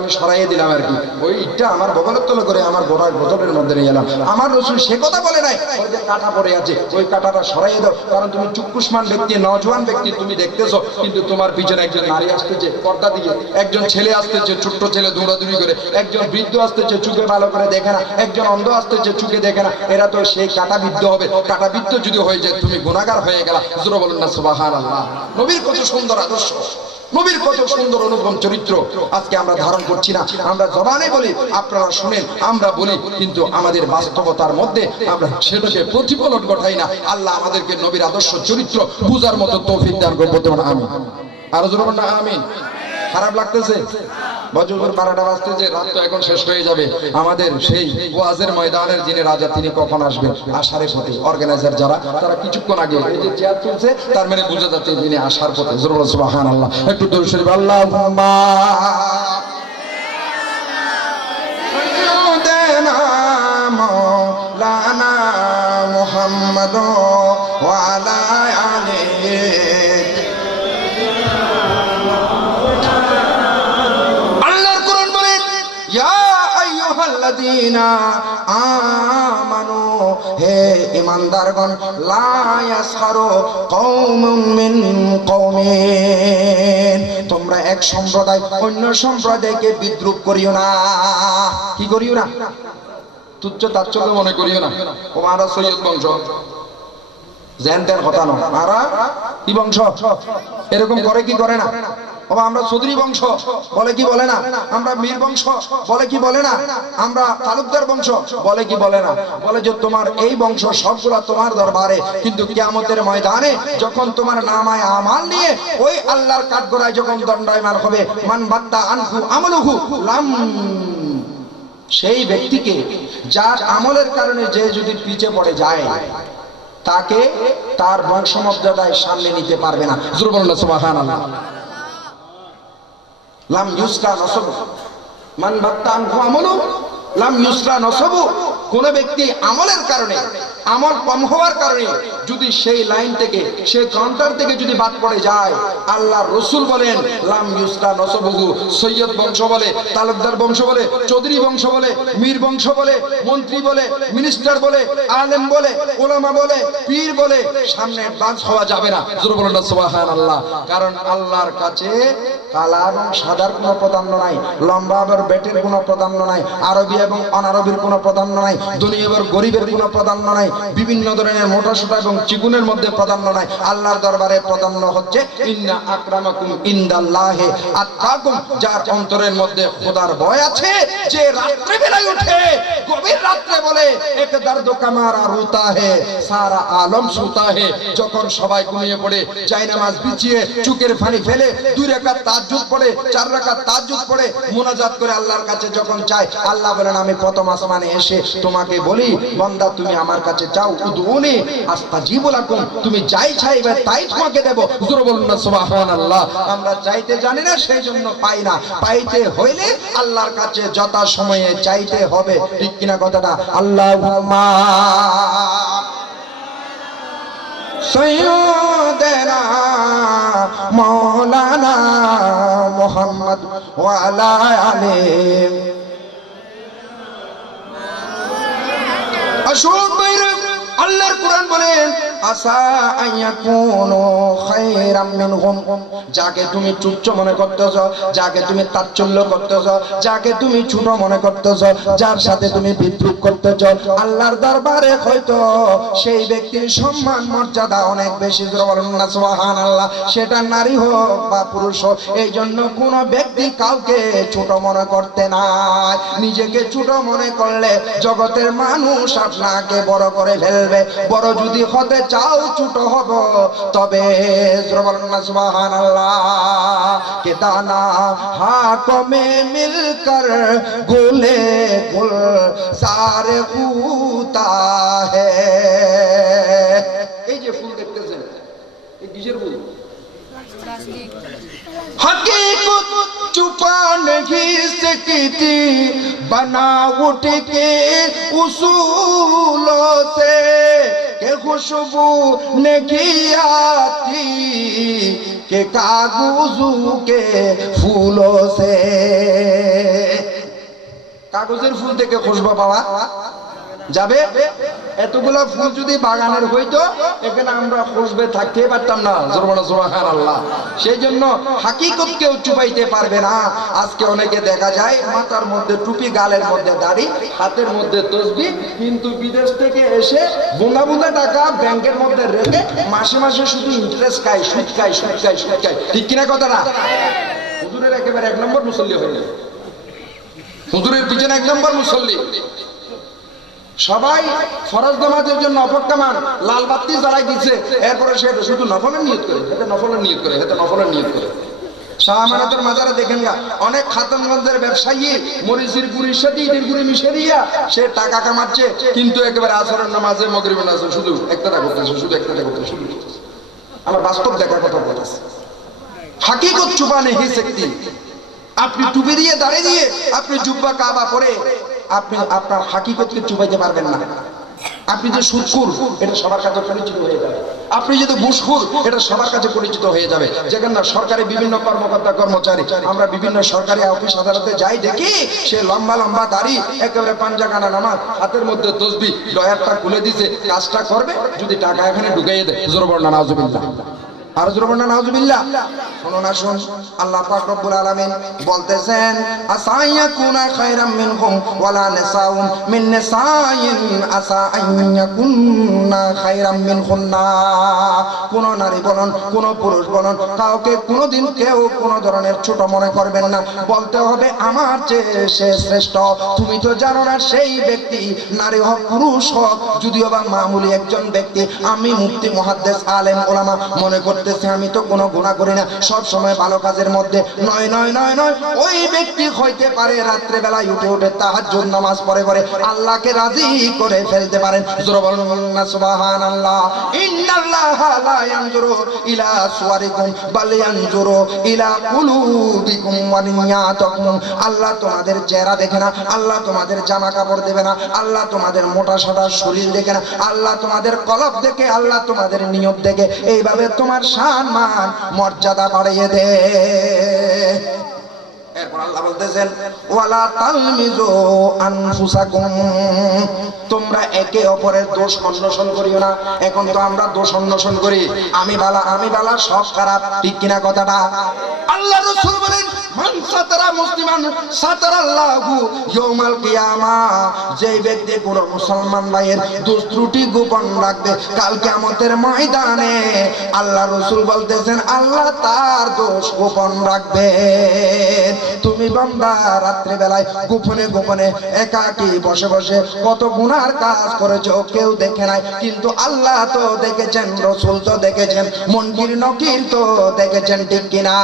আমি সরাইয়ে দিলাম আর কি, ওই ইটটা আমার বগলের তলে করে আমার গোড়ার বোতলের মধ্যে নিয়ে এলাম। আমার রাসূল সে কথা বলে নাই, ওই যে কাটা পড়ে আছে ওই কাটাটা সরাইয়ে দাও। কারণ তুমি চুক্ষুষ্মান ব্যক্তি, নওজোয়ান ব্যক্তি, তুমি দেখতেছো, কিন্তু তোমার পিছনে একজন নারী আসতেছে পর্দা দিয়ে, একজন ছেলে আসতেছে ছোট্ট ছেলে দৌড়াদৌড়ি করে, একজন বৃদ্ধ আসতেছে চুকে ভালো করে দেখে না, একজন অন্ধ আসতেছে চুকে দেখে না, এরা তো সেই কাটাবিদ্ধ হবে। কাটাবিদ্ধ যদি হয়ে যায় তুমি গুনাহগার হয়ে গেলা। জোরে বলেন না সুবহানাল্লাহ। নবীর কত সুন্দর আদর্শ, নবীর কত সুন্দর অনুপম চরিত্র আজকে আমরা ধারণ করছি না। আমরা জবানে বলি, আপনারা শুনেন, আমরা বলি, কিন্তু আমাদের বাস্তবতার মধ্যে আমরা সেটাকে প্রতিফলন ঘটাই না। আল্লাহ আমাদেরকে নবীর আদর্শ চরিত্র বুঝার মতো তৌফিক দান করুন। আমিন। আরো জোরে বলেন না আমিন। খারাপ লাগতেছে? বজুর 12টা বাজতেছে, রাত তো এখন শেষ হয়ে যাবে। আমাদের সেই ওয়াজের ময়দানের যিনি রাজা, তিনি কখন আসবেন? আসার পথে। অর্গানাইজার যারা, তারা কিছুক্ষণ আগে এই যে চেয়ার তুলছে, তার মানে বোঝা যাচ্ছে তিনি আসার পথে। জোরে বলেন সুবহানাল্লাহ। একটু দরুদ শরীফ আল্লাহুম্মা সাল্লিনা মাওলানা মুহাম্মাদ ওয়া আলা আলিহি। আমানু, হে ঈমানদারগণ, লা ইয়াসখারু কওমুম মিন কওমিন, তোমরা এক সম্প্রদায় অন্য সম্প্রদায়কে বিদ্রুপ করিও না। কি করিও না? তুচ্ছ তাচ্ছল্য মনে করিও না। ও আমরা সৈয়দ বংশ, জেনতেন কথা না, আমরা কি বংশ, এরকম করে কি করে না? আমরা চৌধুরী বংশ বলে কি বলে না? আমরা মীর বংশ বলে কি বলে না? আমরা তালুকদার বংশ বলে কি বলে না? বলে যে তোমার এই বংশ সবগুলা তোমার দরবারে, কিন্তু কিয়ামতের ময়দানে যখন তোমার নামায়ে আমাল নিয়ে ওই আল্লাহর কাঠগড়ায় যখন দণ্ডায়মান হবে, মান বাত্তা আনহু আমালুহু লাম, সেই ব্যক্তিকে যার আমলের কারণে যে যদি পিছে পড়ে যায়, তাকে তার বংশমর্যাদায় সামনে নিতে পারবে না। জোরে বলুন না সুবহানাল্লাহ। লাম ইউসরা নসবু, মান বাত্তা আনহু আমালু লাম ইউসরা নসবু, কোন ব্যক্তি আমলের কারণে, আমল কম হওয়ার কারণে যদি সেই লাইন থেকে, সেই কাউন্টার থেকে যদি বাদ পড়ে যায়, আল্লাহর রাসূল বলেন লাম ইউসরা নসবহু, সৈয়দ বংশ বলে, তালুকদার বংশ বলে, চৌধুরী বংশ বলে, মীর বংশ বলে, মন্ত্রী বলে, মিনিস্টার বলে, আলেম বলে, ওলামা বলে, পীর বলে, সামনে বাঁচ হওয়া যাবে না। জোরে বলুন না সুবহানাল্লাহ। কারণ আল্লাহর কাছে কালা এবং সাদার কোনো প্রাধান্য নাই, লম্বা এবং বেটের কোনো প্রাধান্য নাই, আরবি এবং অনারবির কোনো প্রাধান্য নাই, ধনী এবং গরিবের কোনো প্রাধান্য নাই, বিভিন্ন ধরনের মোটা সোটা এবং চিকুনের মধ্যে প্রাধান্য নাই। আল্লাহর দরবারে প্রাধান্য হচ্ছে ইন্না আকরামাকুম ইনদাল্লাহি আতকাকুম, যার অন্তরের মধ্যে খোদার ভয় আছে, যে রাত্রে বেলায় উঠে গভীর রাত্রে বলে এক দর্দ কামারা রুতা হে সারা আলম সুতা হে, যখন সবাই ঘুমিয়ে পড়ে চাই নামাজ বিছিয়ে চুকের পানি ফেলে 2 রাকাত তাহাজ্জুদ পড়ে, 4 রাকাত তাহাজ্জুদ পড়ে মুনাজাত করে আল্লাহর কাছে যখন চায়, আল্লাহ বলেন আমি প্রথম আসমানে এসে তোমাকে বলি বান্দা তুমি আমার কাছে চাও, উদউনি আস্তাজিবু লাকুম, তুমি যাই চাইবে তাই তোমাকে দেব। জোরে বলুন না সুবহানাল্লাহ। আমরা চাইতে জানি না, সেই জন্য পাই না। পাইতে হইলে আল্লাহর কাছে যথা সময়ে চাইতে হবে, ঠিক কিনা কথাটা? আল্লাহুম্মা সাইয়্যিদানা মাওলানা মুহাম্মদ ওয়া আলা আলিহি। আসুন ভাইরা, আল্লাহর কোরআন বলেন আসা আইয়াকুনু খায়রাম মিনহুম, যাকে তুমি তুচ্ছ মনে করতেছ, যাকে তুমি তাচ্ছিল্য করতেছ, যাকে তুমি ছোট মনে করতেছ, যার সাথে তুমি বিদ্রুপ করতেছ, আল্লাহর দরবারে হয়তো সেই ব্যক্তির সম্মান মর্যাদা অনেক বেশি। বলুন না সুবহানাল্লাহ। সেটা নারী হোক বা পুরুষ হোক, এই জন্য কোন ব্যক্তি কাউকে ছোট মনে করতে নাই। নিজেকে ছোট মনে করলে জগতের মানুষ আপনাকে বড় করে ফেলবে। বড় যদি হতে চাও ছোট হব, তবে বলুন না সুবহানাল্লাহ। কে দানা হাত মে মিলকর গোলে গুল সারে উতা হে। এই যে ফুল দেখতেছেন, এই কিসের ফুল? हकीकत छुपा नहीं सकती बनावट के उसूलों से, के खुशबू नहीं आती के कागजों के फूलों से। কাগজের ফুল থেকে খুশবু পাওয়া যাবে? এতগুলা ফুল যদি বাগানের হইতো, এখানে আমরা খুশবে থাকতে পারতাম না। সুবহানাল্লাহ। সেই জন্য হাকিকত কেউ চুপাইতে পারবে না। আজকে অনেকে দেখা যায় মাথার মধ্যে টুপি, গালের মধ্যে দাড়ি, হাতের মধ্যে তসবিহ, কিন্তু বিদেশ থেকে এসে বুঁদা বুঁদা টাকা ব্যাংকের মধ্যে রেখে মাসে মাসে শুধু ইন্টারেস্ট খায়, সুদ খায়, সুদ খায়, সুদ খায়। ঠিক কিনা কথাটা? হুজুরের একেবারে 1 নম্বর মুসল্লি হয়ে গেল। হুজুরের পিছনে 1 নম্বর মুসল্লি। সবাই ফরজ নামাজের জন্য অপেক্ষমান, লাল বাতি জ্বালাই দিচ্ছে, এরপরে সে শুধু নফলের নিয়ত করে, এতে নফলের নিয়ত করে, এতে নফলের নিয়ত করে। শাহ আমানতের মাজারে দেখেন গা, অনেক খাতমগঞ্জের ব্যবসায়ী মরিচের গুড়ির সাথে ইটের গুড়ি মিশিয়ে দিয়া সে টাকা কামাচ্ছে, কিন্তু একেবারে আসরের নামাজে মাগরিবের নামাজে শুধু একটাটা করতেছে, শুধু একটাটা করতেছে, শুধু করতেছে। আমার বাস্তব দেখা কথা বলতেছে। হাকিকত ছুপা নেই सकती। আপনি টুপি দিয়ে দাঁড়িয়ে দিয়ে আপনি জুব্বা কাবা পরে আপনি আপনার হাকিকতকে চুপাইতে পারবেন না। আপনি যে সুদখোর, এটা সবার কাছে পরিচিত হয়ে যাবে। আপনি যদি ঘুষখোর, এটা সবার কাছে পরিচিত হয়ে যাবে। যেখানে না সরকারি বিভিন্ন কর্মকর্তা কর্মচারী, আমরা বিভিন্ন সরকারি অফিস আদালতে যাই, দেখি সে লম্বা লম্বা দাড়ি, একেবারে পাঞ্জা কানা নামাজ, হাতের মধ্যে তসবিহ, ডয়ারটা খুলে দিছে, কাজটা করবে, যদি টাকা এখানে ঢুকাইয়ে দেয়। জোরে বলুন না নাউজুবিল্লাহ। আর জোরে বলুন না নাউজুবিল্লাহ। শুনুন, আসুন, আল্লাহ পাক রব্বুল আলামিন বলতেছেন আসায়াকুনা খায়রাম মিনহুম ওয়ালা নিসাউন মিন নিসাইন আসা আইয়াকুনা খায়রাম মিনহুন্না। কোন নারী বলুন, কোন পুরুষ বলুন, কাউকে কোনোদিন কেউ কোন ধরনের ছোট মনে করবেন না। বলতে হবে আমার চেয়ে সে শ্রেষ্ঠ। তুমি তো জানো না সেই ব্যক্তি নারী হোক পুরুষ হোক, যদিও বা মামুলি একজন ব্যক্তি, আমি মুফতি মুহাদ্দিস আলেম ওলামা মনে করতে করতেছে আমি তো কোনো গুনাহ করি না, সব সময় ভালো কাজের মধ্যে। নয় নয় নয় নয়, ওই ব্যক্তি হইতে পারে রাত্রে বেলায় উঠে উঠে তাহাজ্জুদ নামাজ পড়ে পড়ে আল্লাহকে রাজি করে ফেলতে পারেন। জোরে বলুন না সুবহানাল্লাহ। ইন্নাল্লাহা লা ইয়ানজুরু ইলা সুওয়ারিকুম বাল ইয়ানজুরু ইলা কুলুবিকুম ওয়া নিয়াতাকুম। আল্লাহ তোমাদের চেহারা দেখে না, আল্লাহ তোমাদের জামা কাপড় দেবে না, আল্লাহ তোমাদের মোটা সোটা শরীর দেখে না, আল্লাহ তোমাদের কলব দেখে, আল্লাহ তোমাদের নিয়ত দেখে। এইভাবে তোমার সম্মান মর্যাদা বাড়িয়ে দে। এরপর আল্লাহ বলতেছেন ওয়ালা তালমিজু আনফুসাকুম, তোমরা একে অপরের দোষ অন্বেষণ করিও না। এখন তো আমরা দোষ অন্বেষণ করি, আমি বালা সব খারাপ, ঠিক কিনা কথাটা? আল্লাহ রাসূল বলেন মান সাতারা মুসলিমান সাতারাল্লাহু ইয়াউমাল কিয়ামাহ, যে ব্যক্তি কোন মুসলমান ভাইয়ের দোষ ত্রুটি গোপন রাখবে কাল কিয়ামতের ময়দানে আল্লাহ রাসূল বলতেছেন আল্লাহ তার দোষ গোপন রাখবে। তুমি বান্দা রাত্রি বেলায় গোপনে গোপনে একাকী বসে বসে কত গুনার কাজ করেছো, কেউ দেখে নাই, কিন্তু আল্লাহ তো দেখেছেন, রাসূল তো দেখেছেন, মুনকির নকির তো দেখেছেন, ঠিক কিনা?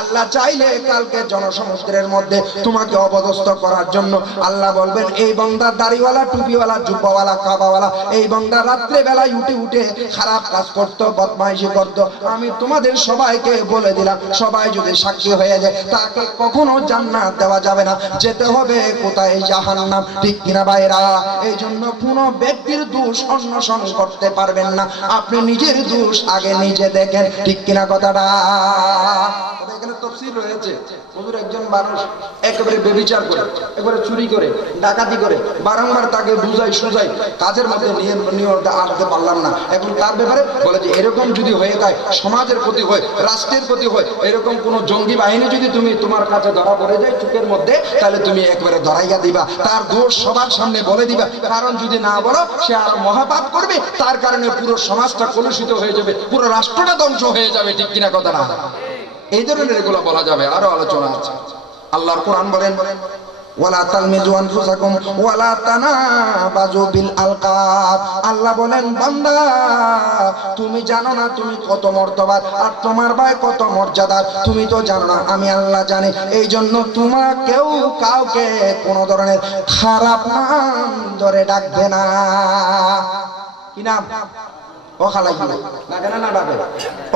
আল্লাহ চাইলে কালকে জনসমুদ্রের মধ্যে তোমাকে অপদস্থ করার জন্য আল্লাহ বলবেন এই বান্দা দাড়িওয়ালা টুপিওয়ালা জুব্বাওয়ালা কাবাওয়ালা এই বান্দা রাত্রে বেলায় উঠে উঠে খারাপ কাজ করতো, বদমাইশি করতো, আমি তোমাদের সবাইকে বলে দিলাম, সবাই যদি সাক্ষী হয়ে যায় তাকে কখনো জান্নাত দেওয়া যাবে না, যেতে হবে কোথায়? জাহান্নাম, ঠিক কিনা ভাইরা? এই জন্য কোনো ব্যক্তির দোষ অন্বেষণ করতে পারবেন না, আপনি নিজের দোষ আগে নিজে দেখেন, ঠিক কিনা কথাটা? এখানে তাফসীর রয়েছে, হুজুর একজন মানুষ একেবারে ব্যভিচার করে, একেবারে চুরি করে, ডাকাতি করে, বারংবার তাকে বুঝাই সুজাই, কাজের মধ্যে নিয়ে আসতে পারলাম না। এখন তার ব্যাপারে বলে যে এরকম যদি হয়ে যায়, সমাজের ক্ষতি হয়, রাষ্ট্রের ক্ষতি হয়, এরকম কোন জঙ্গি বাহিনী যদি তোমার কাছে ধরা পড়ে যায় চোখের মধ্যে, তাহলে তুমি একবারে ধরাইয়া দিবা, তার দোষ সবার সামনে বলে দিবা, কারণ যদি না বলো সে আরো মহাপাপ করবে, তার কারণে পুরো সমাজটা কলুষিত হয়ে যাবে, পুরো রাষ্ট্রটা ধ্বংস হয়ে যাবে, ঠিক কিনা কথা না? এই ধরনের এগুলো বলা যাবে, আরো আলোচনা আছে। আল্লাহর কোরআন বলেন ওয়ালা তালমিজু আনফুসাকুম ওয়ালা তানাবাজু বিল আলকাব। আল্লাহ বলেন বান্দা তুমি জানো না তুমি কত মর্যাদার, আর তোমার ভাই কত মর্যাদার, তুমি তো জানো না, আমি আল্লাহ জানি। এই জন্য তোমরা কেউ কাউকে কোন ধরনের খারাপ নাম ধরে ডাকবে না। কি নাম? ও খালাই ডাকে না ডাকে,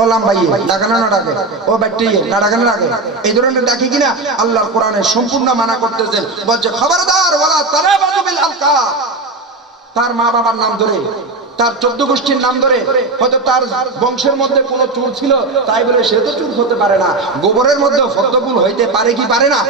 ও লাম্বাই ডাকে না ডাকে, ও ব্যক্তি না ডাকে না ডাকে, এই ধরনের ডাকি কিনা? আল্লাহর কোরআনে সম্পূর্ণ মানা করতেছেন, বলছে খবরদার ওয়ালা তানাবাজু বিল আলকাব। তার মা বাবার নাম ধরে, তার 14 গোষ্ঠীর নাম ধরে, হয়তো তার বংশের মধ্যে কোনো চুর ছিল তাই বলে সে তো চুর হতে পারে না, গোবরের মধ্যে ফতবুল হইতে পারে কি পারে না?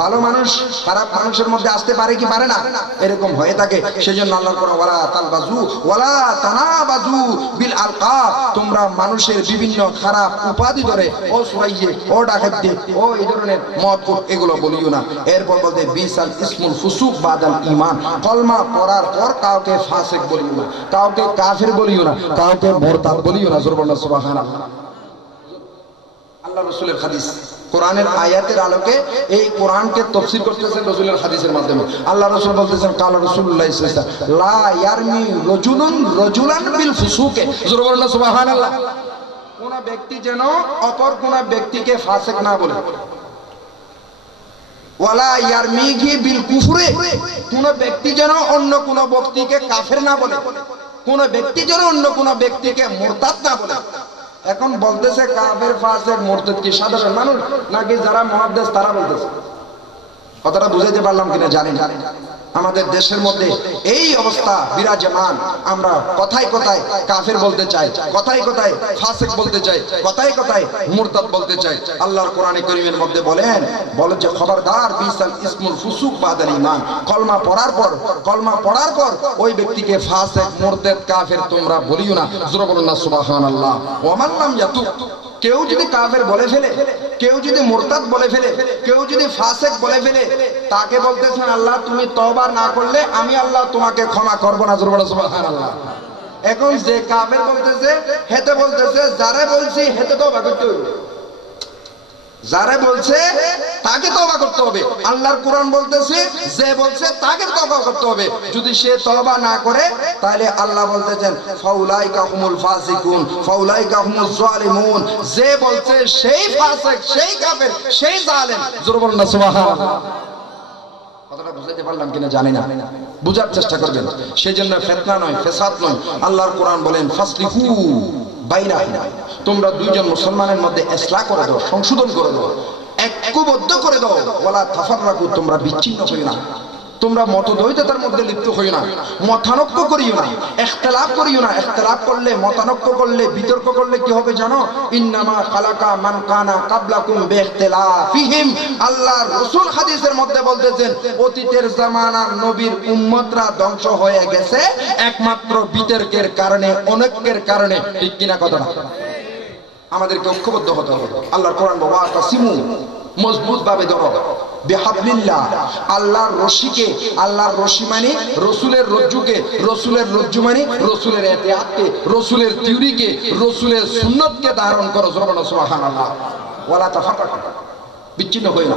ভালো মানুষ খারাপ মানুষের মধ্যে আসতে পারে কি পারে না? এরকম হয়ে থাকে। সেজন্য আল্লাহর কোরআন ওয়ালা তালবাজু ওয়ালা তানাবাজু বিল আলকাব, তোমরা মানুষের বিভিন্ন খারাপ উপাধি ধরে ও সুরাইয়ে, ও ডাকাতি, ও এই ধরনের মত এগুলো বলিও না। এরপর বলতে বিসাল ইসমুল ফুসুক বাদাল ঈমান, কলমা পড়ার পর কাউকে ফাসিক বলিও না, কাউকে কাফের বলিও না, কাউকে মুরতাদ বলিও না। সুবহানাল্লাহ। আল্লাহ রাসূলের হাদিস, কোরআনের আয়াতের আলোকে এই কোরআনকে তাফসীর করতেছেন রাসূলের হাদিসের মাধ্যমে। আল্লাহ রাসূল বলতেছেন কালা রাসূলুল্লাহ সাল্লাল্লাহু আলাইহি ওয়াসাল্লাম লা ইয়ারমি রাজুলান বিল ফুসুকে। সুবহানাল্লাহ। কোন ব্যক্তি যেন অপর কোন ব্যক্তিকে ফাসিক না বলে, ওয়ালা ইয়ারমিহি বিল কুফরে, কোন ব্যক্তি যেন অন্য কোন ব্যক্তিকে কাফের না বলে, কোন ব্যক্তি যেন অন্য কোন ব্যক্তিকে মুরতাদ না বলে। এখন বলতেছে কাফের ফাসিক মুরতাদ কি সাধারণ মানুষ নাকি যারা মুহাদ্দিস তারা বলতেছে? কথাটা বুঝাইতে পারলাম কিনা জানি না। আমাদের দেশের মধ্যে এই অবস্থা বিরাজমান, আমরা কথায় কথায় কাফের বলতে চাই, কথায় কথায় ফাসিক বলতে চাই, কথায় কথায় মুরতাদ বলতে চাই। আল্লাহর কোরআনে কারীমের মধ্যে বলেন যে খবরদার বিসাল ইসমুল ফুসুক বাদাল ঈমান, কলমা পড়ার পর ওই ব্যক্তিকে ফাসিক মুরতাদ কাফের তোমরা বলিও না। জোরে বলুন না সুবহানাল্লাহ। ওয়া মান লাম ইয়াতুব, কেউ যদি কাফের বলে ফেলে, কেউ যদি মুরতাদ বলে ফেলে, কেউ যদি ফাসিক বলে ফেলে, তাকে বলতেছেন আল্লাহ তুমি তওবা না করলে আমি আল্লাহ তোমাকে ক্ষমা করব না। সুবহানাল্লাহ। এখন যে কাফের বলতেছে হেতে বলতেছে যারে বলছি হেতে তওবা করতে হইবে, যারে বলছে তাকে তওবা করতে হবে। আল্লাহর কোরআন বলতেছে যে বলছে তাকে তওবা করতে হবে। যদি সে তওবা না করে তাহলে আল্লাহ বলতেছেন ফাউলাইকা হুমুল ফাসিকুন ফাউলাইকা হুমুজ জালিমুন। যে বলছে সেই ফাসিক, সেই কাফের, সেই জালেম। জোরে বলুন না সুবহানাল্লাহ। কথাটা বুঝাইতে পারলাম কিনা জানি না, বুঝার চেষ্টা করবেন। সেজন্য ফিতনা নয়, ফাসাদ নয়। আল্লাহর কোরআন বলেন ফাসলিহু বাইনাহুম, তোমরা দুইজন মুসলমানের মধ্যে ইসলাহ করে দাও, সংশোধন করে দাও, ঐক্যবদ্ধ করে দাও। ওয়ালা তাফাররাকু, তোমরা বিচ্ছিন্ন হইও না, তোমরা মতদ্বৈততার মধ্যে লিপ্ত হইও না, মতানৈক্য করিও না, ইখতিলাফ করিও না। ইখতিলাফ করলে, মতানৈক্য করলে, বিতর্ক করলে কি হবে জানো? ইন্নামা খালাকা মান কানা কাবলাকুম বিইখতিলাফিহিম। আল্লাহর রাসূল হাদিসের মধ্যে বলতেছেন অতীতের জামানার নবীর উম্মতরা ধ্বংস হয়ে গেছে একমাত্র বিতর্কের কারণে, অনৈক্যের কারণে। ঠিক কিনা কথাটা? আমাদেরকে ঐক্যবদ্ধ হতে হবে। আল্লাহর কোরআন বাবা তাসিমু, মজবুত ভাবে ধরো, বিহাবলিল্লাহ, আল্লাহর রশিকে। আল্লাহর রশি মানে রসুলের রজ্জুকে, রসুলের রজ্জু মানে রসুলের ইতিহাদকে, রসুলের থিওরিকে, রসুলের সুন্নতকে ধারণ করো। সুবহানাল্লাহ। ওয়ালা তাফাররাকু, বিচ্ছিন্ন হই না,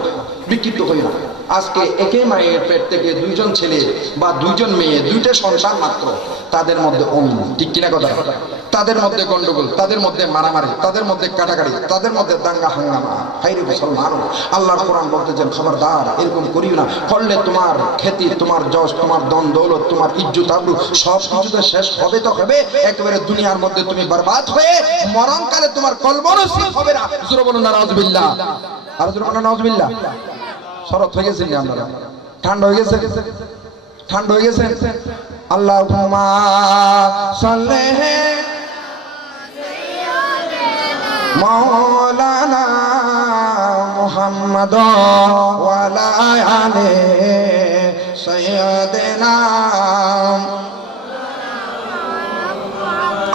বিক্ষিপ্ত হই না। আজকে একই মায়ের পেট থেকে দুইজন ছেলে বা দুইজন মেয়ে, দুইটা সন্তান মাত্র, তাদের মধ্যে অমিল। ঠিক কিনা কথা? তাদের মধ্যে গন্ডগোল, তাদের মধ্যে মারামারি, তাদের মধ্যে কাটাকাটি, তাদের মধ্যে দাঙ্গা হাঙ্গামা। হায়রে মুসলমান, আল্লাহর কোরআন বলতেছেন খবরদার এরকম করিও না। করলে তোমার খ্যাতি, তোমার যশ, তোমার ধন দৌলত, তোমার ইজ্জত আবরু সব কিছু তো শেষ হবে, তো হবে একেবারে দুনিয়ার মধ্যে তুমি বরবাদ হয়ে মরণকালে তোমার কলবও নসিব হবে না। জোরে বলুন নাউজুবিল্লাহ। আর জোরে বলুন নাউজুবিল্লাহ। শরৎ হয়ে গেছেন আপনারা? ঠান্ডা হয়ে গেছে? ঠান্ডা হয়ে গেছে? আল্লাহুম্মা সাল্লি মাওলানা মুহাম্মাদ ওয়া আলা আলি সাইয়্যিদিনা।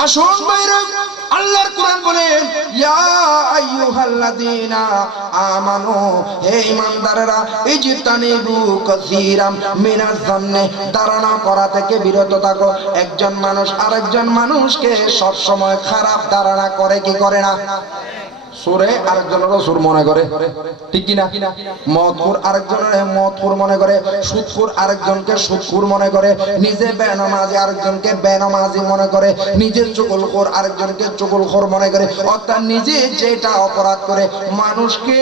আসুন ভাইরা, আল্লাহর কোরআন বলেন ইয়া আইয়ুহাল্লাযীনা আমানু, হে ঈমানদাররা, ইজতানিবু কাসীরাম মিনাজ জান্নি, ধারণা করা থেকে বিরত থাকো। একজন মানুষ আরেকজন মানুষকে সব সময় খারাপ ধারণা করে কি করে না? সুরে আরেকজনেরও সুর মনে করে। ঠিক কিনা? মদখোর আরেকজনের মদখোর মনে করে, সুদখোর আরেকজনকে সুদখোর মনে করে, নিজে বেনামাজি আরেকজনকে বেনামাজি মনে করে, নিজে চুগলখোর আরেকজনকে চুগলখোর মনে করে। অর্থাৎ নিজে যেটা অপরাধ করে মানুষকে